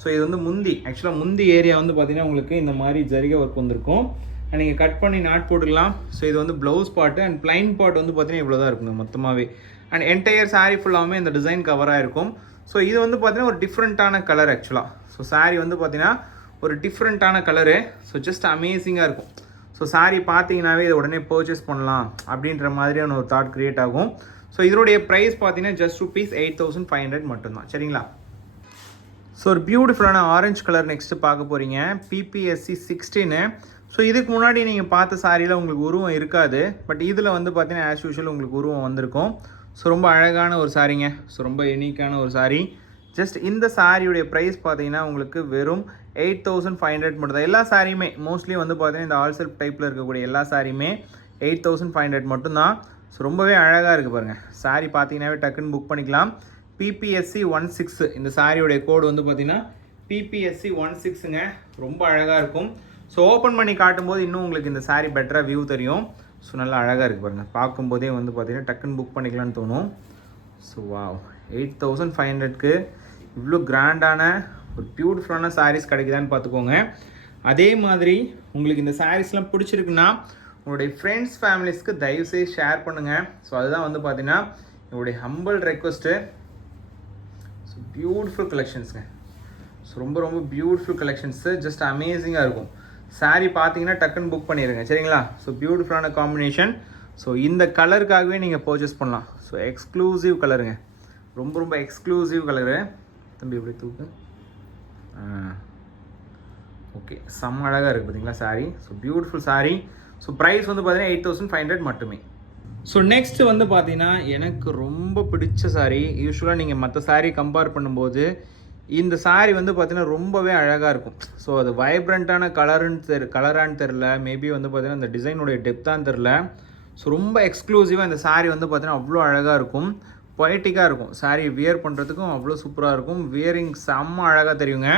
ஸோ இது வந்து முந்தி, ஆக்சுவலாக முந்தி ஏரியா வந்து பார்த்தீங்கன்னா உங்களுக்கு இந்த மாதிரி ஜரிகை ஒர்க் வந்திருக்கும். அண்ட் நீங்கள் கட் பண்ணி நாட் போட்டுக்கலாம். ஸோ இது வந்து blouse part and plain part வந்து பார்த்தீங்கன்னா இவ்வளோ தான் இருக்குங்க மொத்தமாகவே. அண்ட் என்டையர் சாரீ ஃபுல்லாகவே இந்த டிசைன் கவராக இருக்கும். ஸோ இது வந்து பார்த்தீங்கன்னா ஒரு டிஃப்ரெண்ட்டான கலர் ஆக்சுவலாக. ஸோ சாரீ வந்து பார்த்தீங்கன்னா ஒரு டிஃப்ரெண்ட்டான கலரு. ஸோ ஜஸ்ட் அமேசிங்காக இருக்கும். ஸோ சாரீ பார்த்தீங்கன்னாவே இதை உடனே பர்ச்சேஸ் பண்ணலாம் அப்படின்ற மாதிரியான ஒரு தாட் க்ரியேட் ஆகும். ஸோ இதனுடைய ப்ரைஸ் பார்த்தீங்கன்னா ஜஸ்ட் ருபீஸ் 8,500 மட்டும்தான். சரிங்களா. ஸோ ஒரு பியூட்டிஃபுல்லான ஆரஞ்சு கலர் நெக்ஸ்ட்டு பார்க்க போகிறீங்க, PPSC 16. ஸோ இதுக்கு முன்னாடி நீங்கள் பார்த்த சாரியில் உங்களுக்கு உருவம் இருக்காது. பட் இதில் வந்து பார்த்தீங்கன்னா ஆஸ் யூஷுவல் உங்களுக்கு உருவம் வந்திருக்கும். ஸோ ரொம்ப அழகான ஒரு சாரீங்க. ஸோ ரொம்ப யூனிக்கான ஒரு சாரீ. ஜஸ்ட் இந்த சாரியுடைய ப்ரைஸ் பார்த்தீங்கன்னா உங்களுக்கு வெறும் 8,500 மட்டும் தான். எல்லா சாரியுமே மோஸ்ட்லி வந்து பார்த்தீங்கன்னா இந்த ஆல் செல்ஃப் டைப்பில் இருக்கக்கூடிய எல்லா சாரியுமே 8,500 மட்டும்தான். ஸோ ரொம்பவே அழகாக இருக்குது பாருங்கள். சாரீ பார்த்தீங்கன்னாவே டக்குன்னு புக் பண்ணிக்கலாம். PPSC 16 இந்த சாரியுடைய கோடு வந்து பார்த்தீங்கன்னா PPSC 16ங்க. ரொம்ப அழகாக இருக்கும். ஸோ ஓப்பன் பண்ணி காட்டும்போது இன்னும் உங்களுக்கு இந்த சாரீ பெட்டராக வியூ தெரியும். ஸோ நல்லா அழகாக இருக்குது பாருங்கள். பார்க்கும்போதே வந்து பார்த்தீங்கன்னா டக்குன்னு புக் பண்ணிக்கலான்னு தோணும். ஸோ வாவ், 8,500க்கு இவ்வளோ கிராண்டான ஒரு பியூட்டிஃபுல்லான சாரீஸ் கிடைக்குதான்னு பார்த்துக்கோங்க. அதே மாதிரி உங்களுக்கு இந்த சாரீஸ்லாம் பிடிச்சிருக்குன்னா உங்களுடைய ஃப்ரெண்ட்ஸ் ஃபேமிலிஸ்க்கு தயவுசெய்து ஷேர் பண்ணுங்கள். ஸோ அதுதான் வந்து பார்த்தீங்கன்னா என்னுடைய ஹம்பிள் ரெக்வஸ்ட்டு. ஸோ பியூட்டிஃபுல் கலெக்ஷன்ஸுங்க. ஸோ ரொம்ப ரொம்ப பியூட்டிஃபுல் கலெக்ஷன்ஸு, ஜஸ்ட் அமேசிங்காக இருக்கும். saree பார்த்தீங்கன்னா டக்குன்னு புக் பண்ணிடுங்க சரிங்களா. ஸோ பியூட்டிஃபுல்லான காம்பினேஷன். ஸோ இந்த கலருக்காகவே நீங்கள் பர்ச்சேஸ் பண்ணலாம். ஸோ எக்ஸ்க்ளூசிவ் கலருங்க, ரொம்ப ரொம்ப எக்ஸ்க்ளூசிவ் கலரு. தம்பி இப்படி தூக்கு. ஓகே, செம்ம அழகாக இருக்குது பார்த்தீங்களா sari. So beautiful sari. So price வந்து பார்த்தீங்கன்னா 8500 மட்டுமே. ஸோ நெக்ஸ்ட்டு வந்து பார்த்தீங்கன்னா எனக்கு ரொம்ப பிடிச்ச சாரீ. யூஸ்வலாக நீங்கள் மற்ற சாரீ கம்பேர் பண்ணும்போது இந்த சாரீ வந்து பார்த்தீங்கன்னா ரொம்பவே அழகாக இருக்கும். ஸோ அது வைப்ரண்ட்டான கலரான்னு தெரில, மேபி வந்து பார்த்தீங்கன்னா இந்த டிசைனுடைய டெப்த்தான்னு தெரில. ஸோ ரொம்ப எக்ஸ்க்ளூசிவாக இந்த சாரீ வந்து பார்த்தீங்கன்னா அவ்வளோ அழகாக இருக்கும், பொயட்டிக்காக இருக்கும். சாரீ வியர் பண்ணுறதுக்கும் அவ்வளோ சூப்பராக இருக்கும், வியரிங் செம்ம அழகாக தெரியுங்க.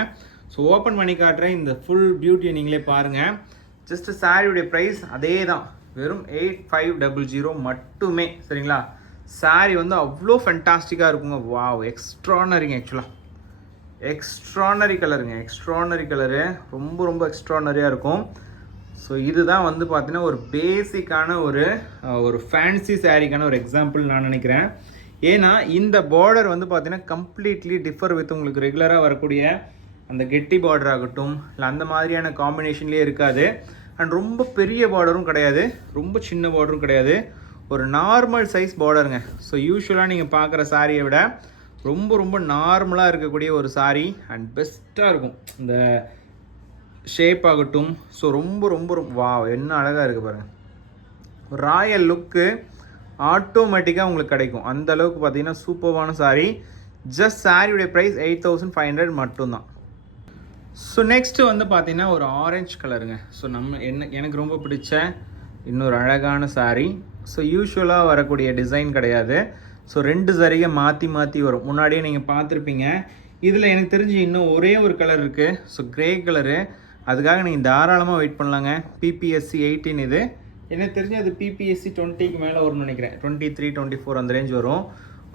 ஸோ ஓப்பன் பண்ணி காட்டுறேன், இந்த ஃபுல் பியூட்டியை நீங்களே பாருங்கள். ஜஸ்ட்டு சாரியுடைய ப்ரைஸ் அதே தான், வெறும் 8500 மட்டுமே சரிங்களா. சாரீ வந்து அவ்வளோ ஃபென்டாஸ்டிக்காக இருக்குங்க. வாவ், எக்ஸ்ட்ரானரிங்க. ஆக்சுவலாக எக்ஸ்ட்ரானரி கலருங்க, எக்ஸ்ட்ரானரி கலரு, ரொம்ப ரொம்ப எக்ஸ்ட்ரானரியாக இருக்கும். ஸோ இதுதான் வந்து பார்த்தீங்கன்னா ஒரு பேசிக்கான ஒரு ஃபேன்சி சாரீக்கான ஒரு எக்ஸாம்பிள் நான் நினைக்கிறேன். ஏன்னா இந்த பார்டர் வந்து பார்த்தீங்கன்னா கம்ப்ளீட்லி டிஃபர் வித் உங்களுக்கு ரெகுலராக வரக்கூடிய அந்த கெட்டி பார்டர் ஆகட்டும், இல்லை அந்த மாதிரியான காம்பினேஷன்லேயே இருக்காது. அண்ட் ரொம்ப பெரிய பார்டரும் கிடையாது, ரொம்ப சின்ன பார்டரும் கிடையாது, ஒரு நார்மல் சைஸ் பார்டருங்க. ஸோ யூஸ்வலாக நீங்கள் பார்க்குற சாரியை விட ரொம்ப ரொம்ப நார்மலாக இருக்கக்கூடிய ஒரு சாரீ அண்ட் பெஸ்ட்டாக இருக்கும் இந்த ஷேப் ஆகட்டும். ஸோ ரொம்ப ரொம்ப வா என்ன அழகாக இருக்குது பாருங்கள். ராயல் லுக்கு ஆட்டோமேட்டிக்காக உங்களுக்கு கிடைக்கும், அந்த அளவுக்கு பார்த்தீங்கன்னா சூப்பர்வான சாரீ. ஜஸ்ட் சாரியுடைய ப்ரைஸ் 8500 மட்டும்தான். ஸோ நெக்ஸ்ட்டு வந்து பார்த்தீங்கன்னா ஒரு ஆரஞ்சு கலருங்க. ஸோ எனக்கு ரொம்ப பிடிச்ச இன்னொரு அழகான சாரீ. ஸோ யூஸ்வலாக வரக்கூடிய டிசைன் கிடையாது. ஸோ 2 சரிகை மாற்றி மாற்றி வரும், முன்னாடியே நீங்கள் பார்த்துருப்பீங்க. இதில் எனக்கு தெரிஞ்சு இன்னும் ஒரே ஒரு கலர் இருக்குது, ஸோ க்ரே கலரு. அதுக்காக நீங்கள் தாராளமாக வெயிட் பண்ணலாங்க. PPSC 18 இது. எனக்கு தெரிஞ்சு அது PPSC 20க்கு மேலே வரும்னு நினைக்கிறேன், 23, 24 அந்த ரேஞ்ச் வரும்.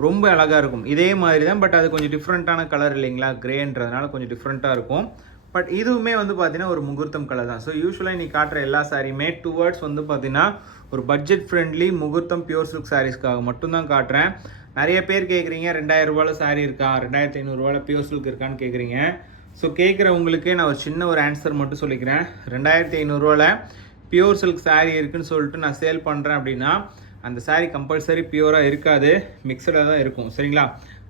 ரொம்ப அழகாக இருக்கும், இதே மாதிரி தான். பட் அது கொஞ்சம் டிஃப்ரெண்ட்டான கலர் இல்லைங்களா, க்ரேன்றதுனால கொஞ்சம் டிஃப்ரெண்ட்டாக இருக்கும். பட் இதுவுமே வந்து பார்த்தீங்கன்னா ஒரு முகூர்த்தம் கலர் தான். ஸோ யூஸ்வலாக நீ காட்டுற எல்லா சாரியுமே டுவர்ட்ஸ் வந்து பார்த்தீங்கன்னா ஒரு பட்ஜெட் ஃப்ரெண்ட்லி முகூர்த்தம் பியூர் சில்க் சாரீஸ்க்காக மட்டும்தான் காட்டுறேன். நிறைய பேர் கேட்குறீங்க 2000 ரூபாயில் சாரீ இருக்கா, 2500 ரூபாயில் பியூர் சில்க் இருக்கான்னு கேட்குறீங்க. ஸோ கேட்குறவங்களுக்கு நான் ஒரு சின்ன ஒரு ஆன்சர் மட்டும் சொல்லிக்கிறேன். 2500 ரூபாயில் பியூர் சில்க் சாரீ இருக்குதுன்னு சொல்லிட்டு நான் சேல் பண்ணுறேன் அப்படின்னா அந்த சாரீ கம்பல்சரி பியூராக இருக்காது, மிக்சடாக தான் இருக்கும் சரிங்களா.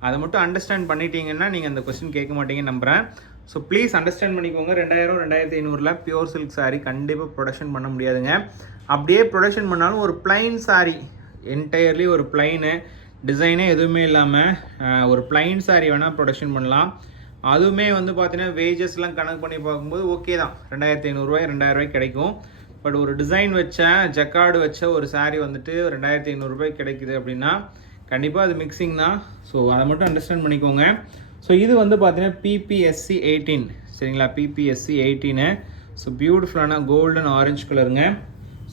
அதை மட்டும் அண்டர்ஸ்டாண்ட் பண்ணிட்டீங்கன்னா நீங்கள் அந்த கொஸ்டின் கேட்க மாட்டீங்கன்னு நம்புகிறேன். ஸோ ப்ளீஸ் அண்டர்ஸ்டாண்ட் பண்ணிக்கோங்க. 2000, 2500 பியூர் சில்க் சாரீ கண்டிப்பாக ப்ரொடக்ஷன் பண்ண முடியாதுங்க. அப்படியே ப்ரொடக்ஷன் பண்ணாலும் ஒரு பிளைன் சாரீ, என்டையர்லி ஒரு பிளைனு, டிசைனே எதுவுமே இல்லாமல் ஒரு பிளைன் சாரீ வேணால் ப்ரொடக்ஷன் பண்ணலாம். அதுவுமே வந்து பார்த்தீங்கன்னா வேஜஸ்லாம் கணக்கு பண்ணி பார்க்கும்போது ஓகே தான், 2500 ரூபாய் 2000 ரூபாய்க்கு கிடைக்கும். பட் ஒரு டிசைன் வச்ச ஜக்கார்டு வச்ச ஒரு சாரீ வந்துட்டு 2500 ரூபாய்க்கு கிடைக்குது அப்படின்னா கண்டிப்பாக அது மிக்சிங் தான். ஸோ அதை மட்டும் அண்டர்ஸ்டாண்ட் பண்ணிக்கோங்க. ஸோ இது வந்து பார்த்தீங்கன்னா PPSC 18 சரிங்களா, PPSC 18. ஸோ பியூட்டிஃபுல்லான கோல்டன் ஆரஞ்சு கலருங்க.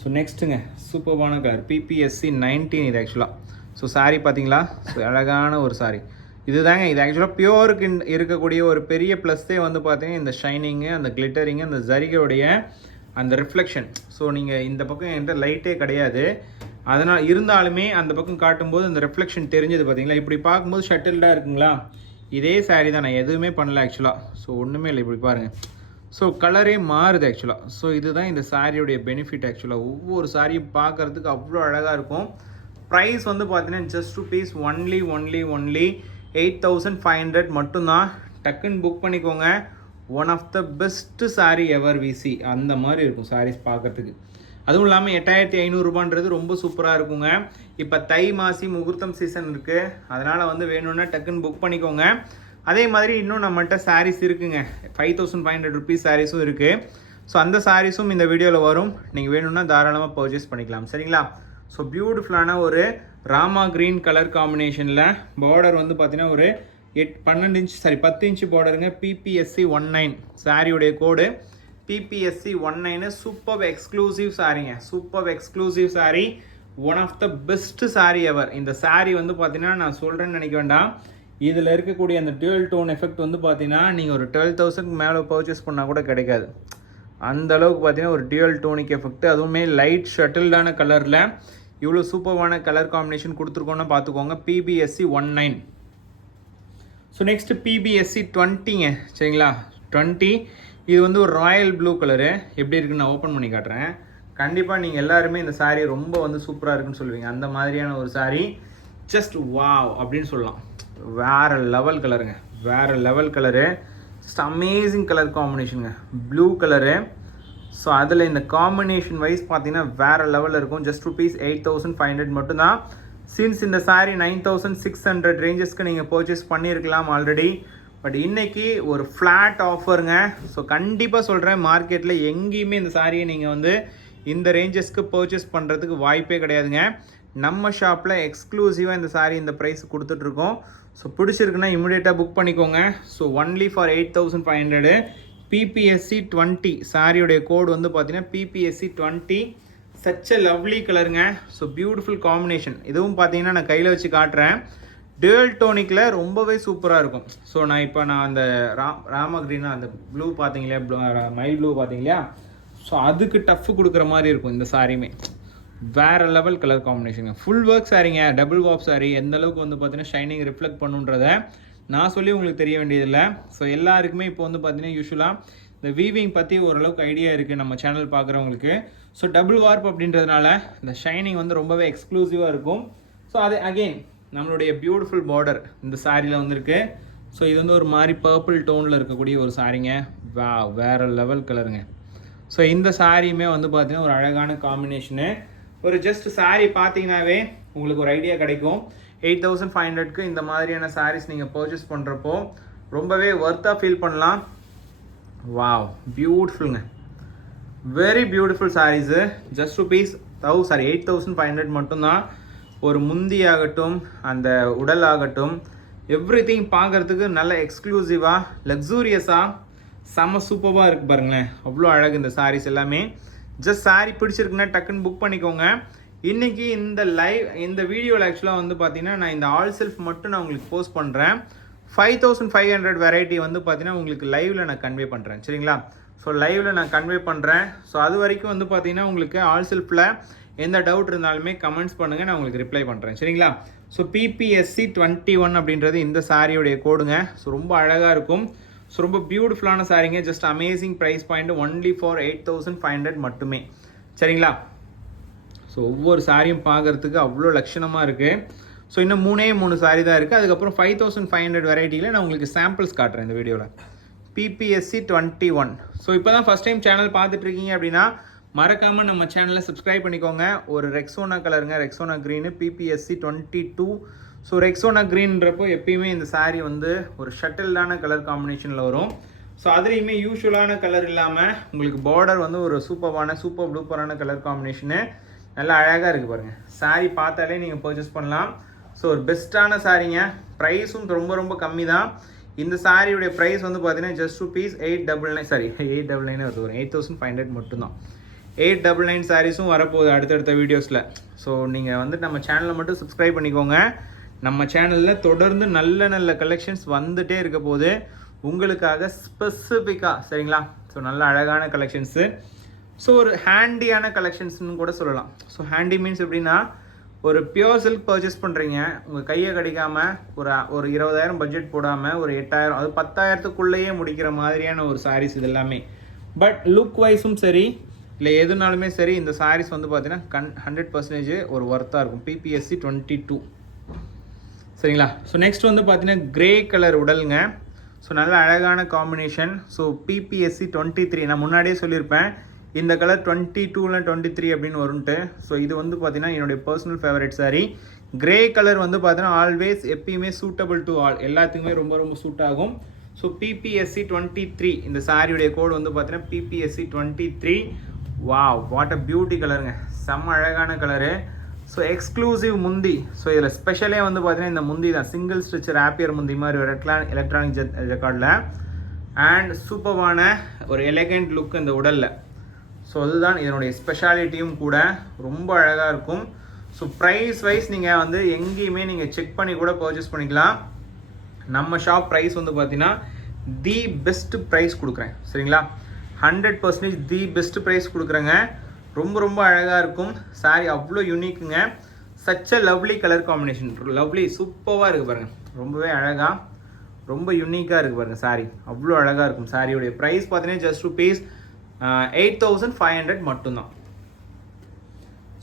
ஸோ நெக்ஸ்ட்டுங்க சூப்பர்வான கலர் PPSC 19 இது ஆக்சுவலாக. ஸோ சாரீ பார்த்தீங்களா, ஸோ அழகான ஒரு சாரீ இதுதாங்க. இது ஆக்சுவலாக பியூருக்கு இருக்கக்கூடிய ஒரு பெரிய ப்ளஸ்ஸே வந்து பார்த்தீங்கன்னா இந்த ஷைனிங்கு, அந்த கிளிட்டரிங்கு, அந்த ஜரிகையுடைய அந்த ரிஃப்ளெக்ஷன். ஸோ நீங்கள் இந்த பக்கம் என்கிட்ட லைட்டே கிடையாது, அதனால் இருந்தாலுமே அந்த பக்கம் காட்டும்போது அந்த ரிஃப்ளெக்ஷன் தெரிஞ்சது பார்த்தீங்களா. இப்படி பார்க்கும்போது ஷட்டில்டாக இருக்குங்களா, இதே சாரீ தான், நான் எதுவுமே பண்ணல ஆக்சுவலாக. ஸோ ஒன்றுமே இல்லை, இப்படி பாருங்கள். ஸோ கலரே மாறுது ஆக்சுவலாக. ஸோ இதுதான் இந்த சாரியுடைய பெனிஃபிட் ஆக்சுவலாக. ஒவ்வொரு சாரியும் பார்க்குறதுக்கு அவ்வளோ அழகாக இருக்கும். ப்ரைஸ் வந்து பார்த்தீங்கன்னா ஜஸ்ட் ருபீஸ் ஒன்லி 8500 மட்டும்தான். டக்குன்னு புக் பண்ணிக்கோங்க. One of the best sari ever விசி அந்த மாதிரி இருக்கும் சாரீஸ் பார்க்குறதுக்கு. அதுவும் இல்லாமல் 8500 ரூபான்றது ரொம்ப சூப்பராக இருக்குங்க. இப்போ தை மாசி முகூர்த்தம் சீசன் இருக்குது, அதனால் வந்து வேணும்னா டக்குன்னு புக் பண்ணிக்கோங்க. அதே மாதிரி இன்னும் நம்மகிட்ட சாரீஸ் இருக்குங்க, 5500 ருபீஸ் சாரீஸும் இருக்குது. ஸோ அந்த சாரீஸும் இந்த வீடியோவில் வரும், நீங்கள் வேணும்னா தாராளமாக பர்ச்சேஸ் பண்ணிக்கலாம் சரிங்களா. ஸோ பியூட்டிஃபுல்லான ஒரு ராமா க்ரீன் கலர் காம்பினேஷனில் பார்டர் வந்து பார்த்தீங்கன்னா ஒரு 10 இன்ச்சு பார்டருங்க. PPSC 19 சாரியுடைய கோடு PPSC 19. சூப்பர் எக்ஸ்க்ளூசிவ் சாரீங்க, super exclusive sari, one of the best sari ever. இந்த சாரீ வந்து பார்த்தீங்கன்னா நான் சொல்கிறேன்னு நினைக்க வேண்டாம், இதில் இருக்கக்கூடிய அந்த டியூவல் டோன் எஃபெக்ட் வந்து பார்த்தீங்கன்னா நீங்கள் ஒரு 12,000 மேலே பர்ச்சேஸ் பண்ணால் கூட கிடைக்காது. அந்த அளவுக்கு பார்த்தீங்கன்னா ஒரு டியூவல் டோனிக் எஃபெக்ட், அதுவுமே லைட் ஷட்டில்டான கலரில் இவ்வளோ சூப்பர்வான கலர் காம்பினேஷன் கொடுத்துருக்கோன்னு பார்த்துக்கோங்க. PPSC 19. ஸோ நெக்ஸ்ட்டு PPSC 20ங்க சரிங்களா. 20 இது வந்து ஒரு ராயல் ப்ளூ கலரு. எப்படி இருக்குன்னு நான் ஓப்பன் பண்ணி காட்டுறேன். கண்டிப்பாக நீங்கள் எல்லாருமே இந்த saree ரொம்ப வந்து சூப்பராக இருக்குன்னு சொல்லுவீங்க. அந்த மாதிரியான ஒரு saree. ஜஸ்ட் வாவ் அப்படின்னு சொல்லலாம். வேறு லெவல் கலருங்க, வேறு level colour. Just amazing colour காம்பினேஷனுங்க, ப்ளூ கலரு. ஸோ அதில் இந்த காம்பினேஷன் வைஸ் பார்த்தீங்கன்னா வேறு லெவலில் இருக்கும். ஜஸ்ட் ₹8,500 மட்டும்தான். சின்ஸ் இந்த saree 9,600 ரேஞ்சஸ்க்கு நீங்கள் பர்ச்சேஸ் பண்ணியிருக்கலாம் ஆல்ரெடி. பட் இன்றைக்கி ஒரு ஃப்ளாட் ஆஃபருங்க. ஸோ கண்டிப்பாக சொல்கிறேன், மார்க்கெட்டில் எங்கேயுமே இந்த சாரியை நீங்கள் வந்து இந்த ரேஞ்சஸ்க்கு பர்ச்சேஸ் பண்ணுறதுக்கு வாய்ப்பே கிடையாதுங்க. நம்ம ஷாப்பில் எக்ஸ்க்ளூசிவாக இந்த சாரீ இந்த ப்ரைஸ் கொடுத்துட்ருக்கோம். ஸோ பிடிச்சிருக்குன்னா இமிடியேட்டாக புக் பண்ணிக்கோங்க. So only for 8,500. PPSC 20 சாரியுடைய கோடு வந்து பார்த்தீங்கன்னா PPSC 20. சச் எ லவ்லி கலருங்க. So beautiful combination. இதுவும் பார்த்தீங்கன்னா நான் கையில் வச்சு காட்டுறேன். டுவல் டோனிக்கில் ரொம்பவே சூப்பராக இருக்கும். ஸோ நான் அந்த ராம க்ரீனா அந்த ப்ளூ பார்த்தீங்களா, மைல் ப்ளூ பார்த்தீங்களா, ஸோ அதுக்கு டஃப் கொடுக்குற மாதிரி இருக்கும் இந்த சாரியுமே. வேறு லெவல் கலர் காம்பினேஷனுங்க. ஃபுல் ஒர்க் சாரிங்க, டபுள் வாப் சாரி. எந்த அளவுக்கு வந்து பார்த்தீங்கன்னா ஷைனிங் ரிஃப்ளெக்ட் பண்ணுன்றதை நான் சொல்லி உங்களுக்கு தெரிய வேண்டியதில்லை. ஸோ எல்லாருக்குமே இப்போ வந்து பார்த்தீங்கன்னா யூஸ்வலாக இந்த வீவிங் பற்றி ஓரளவுக்கு ஐடியா இருக்குது நம்ம சேனல் பார்க்குறவங்களுக்கு. ஸோ டபுள் வார்ப் அப்படின்றதுனால இந்த ஷைனிங் வந்து ரொம்பவே எக்ஸ்க்ளூசிவாக இருக்கும். ஸோ அது அகெயின் நம்மளுடைய பியூட்டிஃபுல் பார்டர் இந்த சாரியில் வந்துருக்கு. ஸோ இது வந்து ஒரு மாதிரி பர்பிள் டோனில் இருக்கக்கூடிய ஒரு சாரிங்க. வேறு லெவல் கலருங்க. ஸோ இந்த சாரியுமே வந்து பார்த்தீங்கன்னா ஒரு அழகான காம்பினேஷனு. ஒரு ஜஸ்ட் சாரீ பார்த்தீங்கன்னாவே உங்களுக்கு ஒரு ஐடியா கிடைக்கும். 8,500க்கு இந்த மாதிரியான சாரீஸ் நீங்கள் பர்ச்சேஸ் பண்ணுறப்போ ரொம்பவே ஒர்த்தாக ஃபீல் பண்ணலாம். வாவ், பியூட்டிஃபுல்லுங்க, வெரி பியூட்டிஃபுல் சாரீஸு. ஜஸ்ட் ₹8,500 மட்டும்தான். ஒரு முந்தி ஆகட்டும், அந்த உடல் ஆகட்டும், எவ்ரி திங் பார்க்குறதுக்கு நல்ல எக்ஸ்க்ளூசிவாக லக்ஸூரியஸாக செம்ம சூப்பராக இருக்குது பாருங்களேன். அவ்வளோ அழகு இந்த சாரீஸ் எல்லாமே. ஜஸ்ட் சாரீ பிடிச்சிருக்குன்னா டக்குன்னு புக் பண்ணிக்கோங்க. இன்றைக்கி இந்த வீடியோவில் ஆக்சுவலாக வந்து பார்த்தீங்கன்னா நான் இந்த ஆல் செல்ஃப் மட்டும் நான் உங்களுக்கு போஸ்ட் பண்ணுறேன். 5,500 வெரைட்டி வந்து பார்த்தீங்கன்னா உங்களுக்கு லைவில் நான் கன்வே பண்ணுறேன், சரிங்களா? ஸோ லைவில் நான் கன்வே பண்ணுறேன். ஸோ அது வரைக்கும் வந்து பார்த்தீங்கன்னா உங்களுக்கு ஆல் செல்ஃபில் எந்த டவுட் இருந்தாலுமே கமெண்ட்ஸ் பண்ணுங்கள், நான் உங்களுக்கு ரிப்ளை பண்ணுறேன், சரிங்களா? ஸோ PPSC 21 அப்படின்றது இந்த சாரியுடைய கோடுங்க. ஸோ ரொம்ப அழகாக இருக்கும். ஸோ ரொம்ப பியூட்டிஃபுல்லான சாரிங்க. Just amazing price point, only for 8,500 மட்டுமே, சரிங்களா? ஸோ ஒவ்வொரு சாரியும் பார்க்குறதுக்கு அவ்வளோ லட்சணமாக இருக்குது. ஸோ இன்னும் 3 சாரி தான் இருக்குது. அதுக்கப்புறம் 5,500 வெரைட்டியில் நான் உங்களுக்கு சாம்பிள்ஸ் காட்டுறேன் இந்த வீடியோவில். PPSC 21. ஸோ இப்போ தான் ஃபஸ்ட் டைம் சேனல் பார்த்துட்ருக்கீங்க அப்படின்னா மறக்காமல் நம்ம சேனலை சப்ஸ்கிரைப் பண்ணிக்கோங்க. ஒரு ரெக்ஸோனா கலருங்க, Rexona green, PPSC 22. So Rexona க்ரீன்றப்போ எப்பயுமே இந்த சாரீ வந்து ஒரு ஷட்டில்டான கலர் காம்பினேஷனில் வரும். ஸோ அதுலேயுமே யூஸ்வலான கலர் இல்லாமல் உங்களுக்கு பார்டர் வந்து ஒரு சூப்பர் ப்ளூப்பரான கலர் காம்பினேஷனு. நல்லா அழகாக இருக்குது பாருங்கள். சாரீ பார்த்தாலே நீங்கள் பர்ச்சேஸ் பண்ணலாம். ஸோ ஒரு பெஸ்ட்டான சாரீங்க. ப்ரைஸும் ரொம்ப கம்மி தான். இந்த சாரியுடைய ப்ரைஸ் வந்து பார்த்தீங்கன்னா ஜஸ்ட் ₹899 வருது. 8,500 மட்டும்தான். 899 சாரீஸும் வரப்போகுது அடுத்தடுத்த வீடியோஸில். ஸோ நீங்கள் வந்து நம்ம சேனலை மட்டும் சப்ஸ்கிரைப் பண்ணிக்கோங்க. நம்ம சேனலில் தொடர்ந்து நல்ல கலெக்ஷன்ஸ் வந்துகிட்டே இருக்க போது உங்களுக்காக ஸ்பெசிஃபிக்காக, சரிங்களா? ஸோ நல்ல அழகான கலெக்ஷன்ஸு. ஸோ ஒரு ஹேண்டியான கலெக்ஷன்ஸ்னு கூட சொல்லலாம். ஸோ ஹேண்டி மீன்ஸ் எப்படின்னா, ஒரு பியோர் சில்க் பர்ச்சேஸ் பண்ணுறீங்க, உங்கள் கையை கடிக்காமல் ஒரு 20,000 பட்ஜெட் போடாமல் ஒரு 8,000 அது 10,000க்குள்ளேயே முடிக்கிற மாதிரியான ஒரு சாரீஸ் இது எல்லாமே. பட் லுக் வைஸும் சரி இல்லை எதுனாலுமே சரி இந்த சாரீஸ் வந்து பார்த்தீங்கன்னா 100% ஒரு ஒர்த்தாக இருக்கும். PPSC 22, சரிங்களா? ஸோ நெக்ஸ்ட் வந்து பார்த்தீங்கன்னா கிரே கலர் உடலுங்க. ஸோ நல்ல அழகான காம்பினேஷன். ஸோ PPSC 23 நான் முன்னாடியே சொல்லியிருப்பேன் இந்த கலர் 22 இல்லை 23 அப்படின்னு வரும்ட்டு. ஸோ இது வந்து பார்த்தீங்கன்னா என்னுடைய personal favourite sari. Grey colour வந்து பார்த்தீங்கன்னா ஆல்வேஸ் எப்பயுமே சூட்டபிள் டு ஆல், எல்லாத்துக்குமே ரொம்ப சூட் ஆகும். ஸோ PPSC 23 இந்த சாரியுடைய கோடு வந்து பார்த்தீங்கன்னா PPSC 23. Wow, what a beauty கலருங்க, செம்ம அழகான கலரு. ஸோ எக்ஸ்க்ளூசிவ் முந்தி. ஸோ இதில் ஸ்பெஷலே வந்து பார்த்தீங்கன்னா இந்த முந்தி தான், சிங்கிள் ஸ்டிச் ரேப்பியர் முந்தி மாதிரி ஒரு எலக்ட்ரானிக் ஜக்கார்டில். அண்ட் சூப்பர்வான ஒரு எலகண்ட் லுக் இந்த உடலில். ஸோ அதுதான் இதனுடைய ஸ்பெஷாலிட்டியும் கூட. ரொம்ப அழகாக இருக்கும். ஸோ ப்ரைஸ் வைஸ் நீங்கள் வந்து எங்கேயுமே நீங்கள் செக் பண்ணி கூட பர்ச்சேஸ் பண்ணிக்கலாம். நம்ம ஷாப் ப்ரைஸ் வந்து பார்த்தீங்கன்னா தி பெஸ்ட் ப்ரைஸ் கொடுக்குறேன், சரிங்களா? 100% தி பெஸ்ட் ப்ரைஸ் கொடுக்குறேங்க. ரொம்ப அழகாக இருக்கும் சாரி, அவ்வளோ யூனிக்குங்க. Such a lovely colour combination, lovely சூப்பராக இருக்குது பாருங்கள். ரொம்பவே அழகாக ரொம்ப யூனிக்காக இருக்குது பாருங்கள் சாரீ, அவ்வளோ அழகாக இருக்கும். சாரியோடைய ப்ரைஸ் பார்த்தீங்கன்னா ஜஸ்ட் ருபீஸ் 8,500 மட்டும்தான்.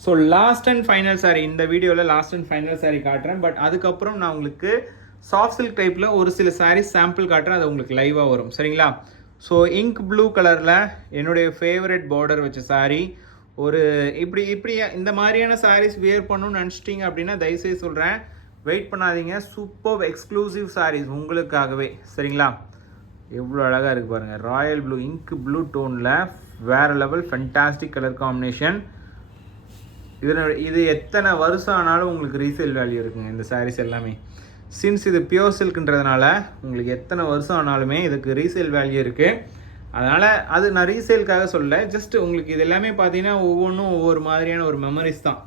So last and final sari, இந்த வீடியோவில் லாஸ்ட் அண்ட் ஃபைனல் சாரீ காட்டுறேன். பட் அதுக்கப்புறம் நான் உங்களுக்கு சாஃப்ட் சில்க் டைப்பில் ஒரு சில சாரீஸ் சாம்பிள் காட்டுறேன், அது உங்களுக்கு லைவாக வரும். சரிங்களா? ஸோ இங்க் ப்ளூ கலரில் என்னுடைய ஃபேவரட் பார்டர் வச்ச சாரீ. ஒரு இப்படி இந்த மாதிரியான சாரீஸ் வியர் பண்ணணும்னு நினச்சிட்டிங்க அப்படின்னா தயவுசெய்து சொல்கிறேன், வெயிட் பண்ணாதீங்க. சூப்பர் எக்ஸ்க்ளூசிவ் சாரீஸ் உங்களுக்காகவே. சரிங்களா? எவ்வளோ அழகாக இருக்குது பாருங்கள். ராயல் ப்ளூ, இங்க் ப்ளூ டோனில் வேறு லெவல் ஃபென்டாஸ்டிக் கலர் காம்பினேஷன். இது எத்தனை வருஷம் ஆனாலும் உங்களுக்கு ரீசேல் வேல்யூ இருக்குங்க இந்த சாரீஸ் எல்லாமே. சின்ஸ் இது பியோர் சில்க்ன்றதுனால உங்களுக்கு எத்தனை வருஷம் ஆனாலுமே இதுக்கு ரீசேல் வேல்யூ இருக்குது. அதனால் அது நான் ரீசேலுக்காக சொல்ல, ஜஸ்ட் உங்களுக்கு இது எல்லாமே பார்த்தீங்கன்னா ஒவ்வொன்றும் ஒவ்வொரு மாதிரியான ஒரு மெமரிஸ் தான்.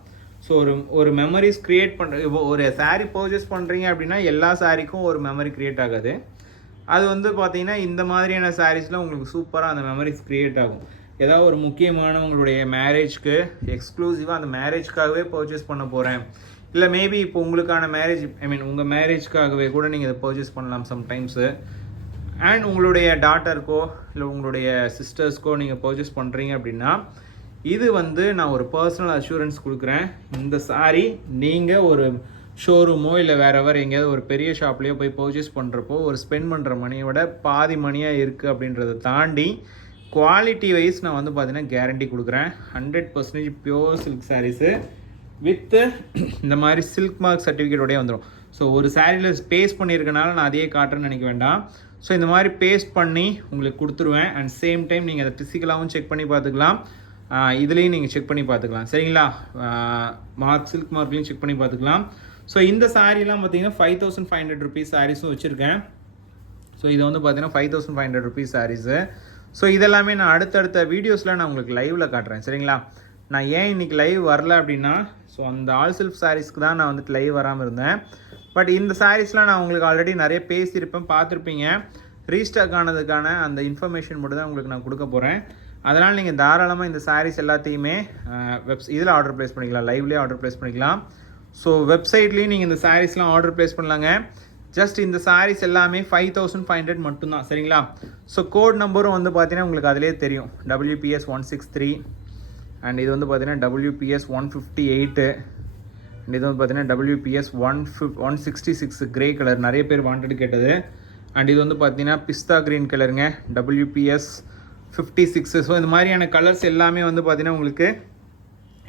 ஸோ ஒரு மெமரிஸ் க்ரியேட் பண்ணுற ஒரு சாரீ பர்ச்சேஸ் பண்ணுறீங்க அப்படின்னா எல்லா சாரீக்கும் ஒரு மெமரி க்ரியேட் ஆகாது. அது வந்து பார்த்தீங்கன்னா இந்த மாதிரியான சாரீஸில் உங்களுக்கு சூப்பராக அந்த மெமரிஸ் க்ரியேட் ஆகும். ஏதாவது ஒரு முக்கியமான உங்களுடைய மேரேஜ்க்கு எக்ஸ்க்ளூசிவாக அந்த மேரேஜ்க்காகவே பர்ச்சேஸ் பண்ண போகிறேன், இல்லை மேபி இப்போ உங்களுக்கான மேரேஜ் உங்கள் மேரேஜ்க்காகவே கூட நீங்கள் இதை பர்ச்சேஸ் பண்ணலாம் சம்டைம்ஸு. அண்ட் உங்களுடைய டாட்டருக்கோ இல்லை உங்களுடைய சிஸ்டர்ஸ்க்கோ நீங்கள் பர்ச்சேஸ் பண்ணுறீங்க அப்படின்னா இது வந்து நான் ஒரு பர்சனல் அஷூரன்ஸ் கொடுக்குறேன். இந்த சாரீ நீங்கள் ஒரு ஷோரூமோ இல்லை வேறவர் எங்கேயாவது ஒரு பெரிய ஷாப்லேயோ போய் பர்ச்சேஸ் பண்ணுறப்போ ஒரு ஸ்பெண்ட் பண்ணுற மணியை விட பாதி மணியாக இருக்குது அப்படின்றத தாண்டி குவாலிட்டி வைஸ் நான் வந்து பார்த்தீங்கன்னா கேரண்டி கொடுக்குறேன். 100% பியோர் சில்க் சாரீஸு வித்து இந்த மாதிரி சில்க் மார்க் சர்டிஃபிகேட்டோடய வந்துடும். ஸோ ஒரு சாரியில் பேஸ்ட் பண்ணியிருக்கனால நான் அதையே காட்டுறேன்னு நினைக்க வேண்டாம். ஸோ இந்த மாதிரி பேஸ்ட் பண்ணி உங்களுக்கு கொடுத்துருவேன். அண்ட் சேம் டைம் நீங்கள் அதை ஃபிசிக்கலாகவும் செக் பண்ணி பார்த்துக்கலாம், இதுலேயும் நீங்கள் செக் பண்ணி பார்த்துக்கலாம். சரிங்களா? சில்க் மார்க்லேயும் செக் பண்ணி பார்த்துக்கலாம். ஸோ இந்த சாரீலாம் பார்த்தீங்கன்னா 5,500 ருபீஸ் சாரீஸும் வச்சுருக்கேன். ஸோ இது வந்து பார்த்தீங்கன்னா 5,500 ருபீஸ் சாரீஸு. ஸோ இதெல்லாமே நான் அடுத்தடுத்த வீடியோஸில் நான் உங்களுக்கு லைவில் காட்டுறேன். சரிங்களா? நான் ஏன் இன்றைக்கி லைவ் வரல அப்படின்னா, ஸோ அந்த ஆல் செல்ஃப் சாரீஸ்க்கு தான் நான் வந்துட்டு லைவ் வராமல் இருந்தேன். பட் இந்த சாரீஸ்லாம் நான் உங்களுக்கு ஆல்ரெடி நிறைய பேசியிருப்பேன், பார்த்துருப்பீங்க. ரீஸ்டாக் ஆனதுக்கான அந்த இன்ஃபர்மேஷன் மட்டும் தான் உங்களுக்கு நான் கொடுக்க போகிறேன். அதனால் நீங்கள் தாராளமாக இந்த சாரீஸ் எல்லாத்தையுமே இதில் ஆர்டர் ப்ளேஸ் பண்ணிக்கலாம், லைவ்லேயே ஆர்டர் ப்ளேஸ் பண்ணிக்கலாம். ஸோ வெப்சைட்லேயும் நீங்கள் இந்த சாரீஸ்லாம் ஆர்டர் ப்ளேஸ் பண்ணலாங்க. ஜஸ்ட் இந்த சாரீஸ் எல்லாமே 5,500 மட்டும்தான். சரிங்களா? ஸோ கோட் நம்பரும் வந்து பார்த்தீங்கன்னா உங்களுக்கு அதிலே தெரியும், WPS 163. அண்ட் இது வந்து பார்த்தீங்கன்னா WPS 158. அண்ட் இது வந்து பார்த்தீங்கன்னா WPS 166 கிரே கலர், நிறைய பேர் வாண்டட் கேட்டது. அண்ட் இது வந்து பார்த்தீங்கன்னா பிஸ்தா க்ரீன் கலருங்க, WPS 56. ஸோ இந்த மாதிரியான கலர்ஸ் எல்லாமே வந்து பார்த்தீங்கன்னா உங்களுக்கு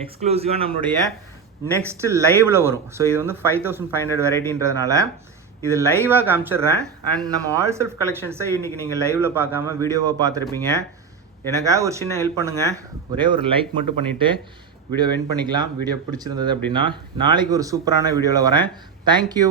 எக்ஸ்க்ளூசிவாக நம்மளுடைய நெக்ஸ்ட் லைவில் வரும். ஸோ இது வந்து 5,500 வெரைட்டின்றதுனால இது லைவாக காமிச்சிடுறேன். அண்ட் நம்ம ஆல் செல்ஃப் கலெக்ஷன்ஸை இன்றைக்கி நீங்கள் லைவில் பார்க்காம வீடியோவாக பார்த்துருப்பீங்க. எனக்காக ஒரு சின்ன ஹெல்ப் பண்ணுங்கள், ஒரே ஒரு லைக் மட்டும் பண்ணிவிட்டு வீடியோ எண்ட் பண்ணிக்கலாம். வீடியோ பிடிச்சிருந்தது அப்படின்னா நாளைக்கு ஒரு சூப்பரான வீடியோவில் வரேன். தேங்க்யூ.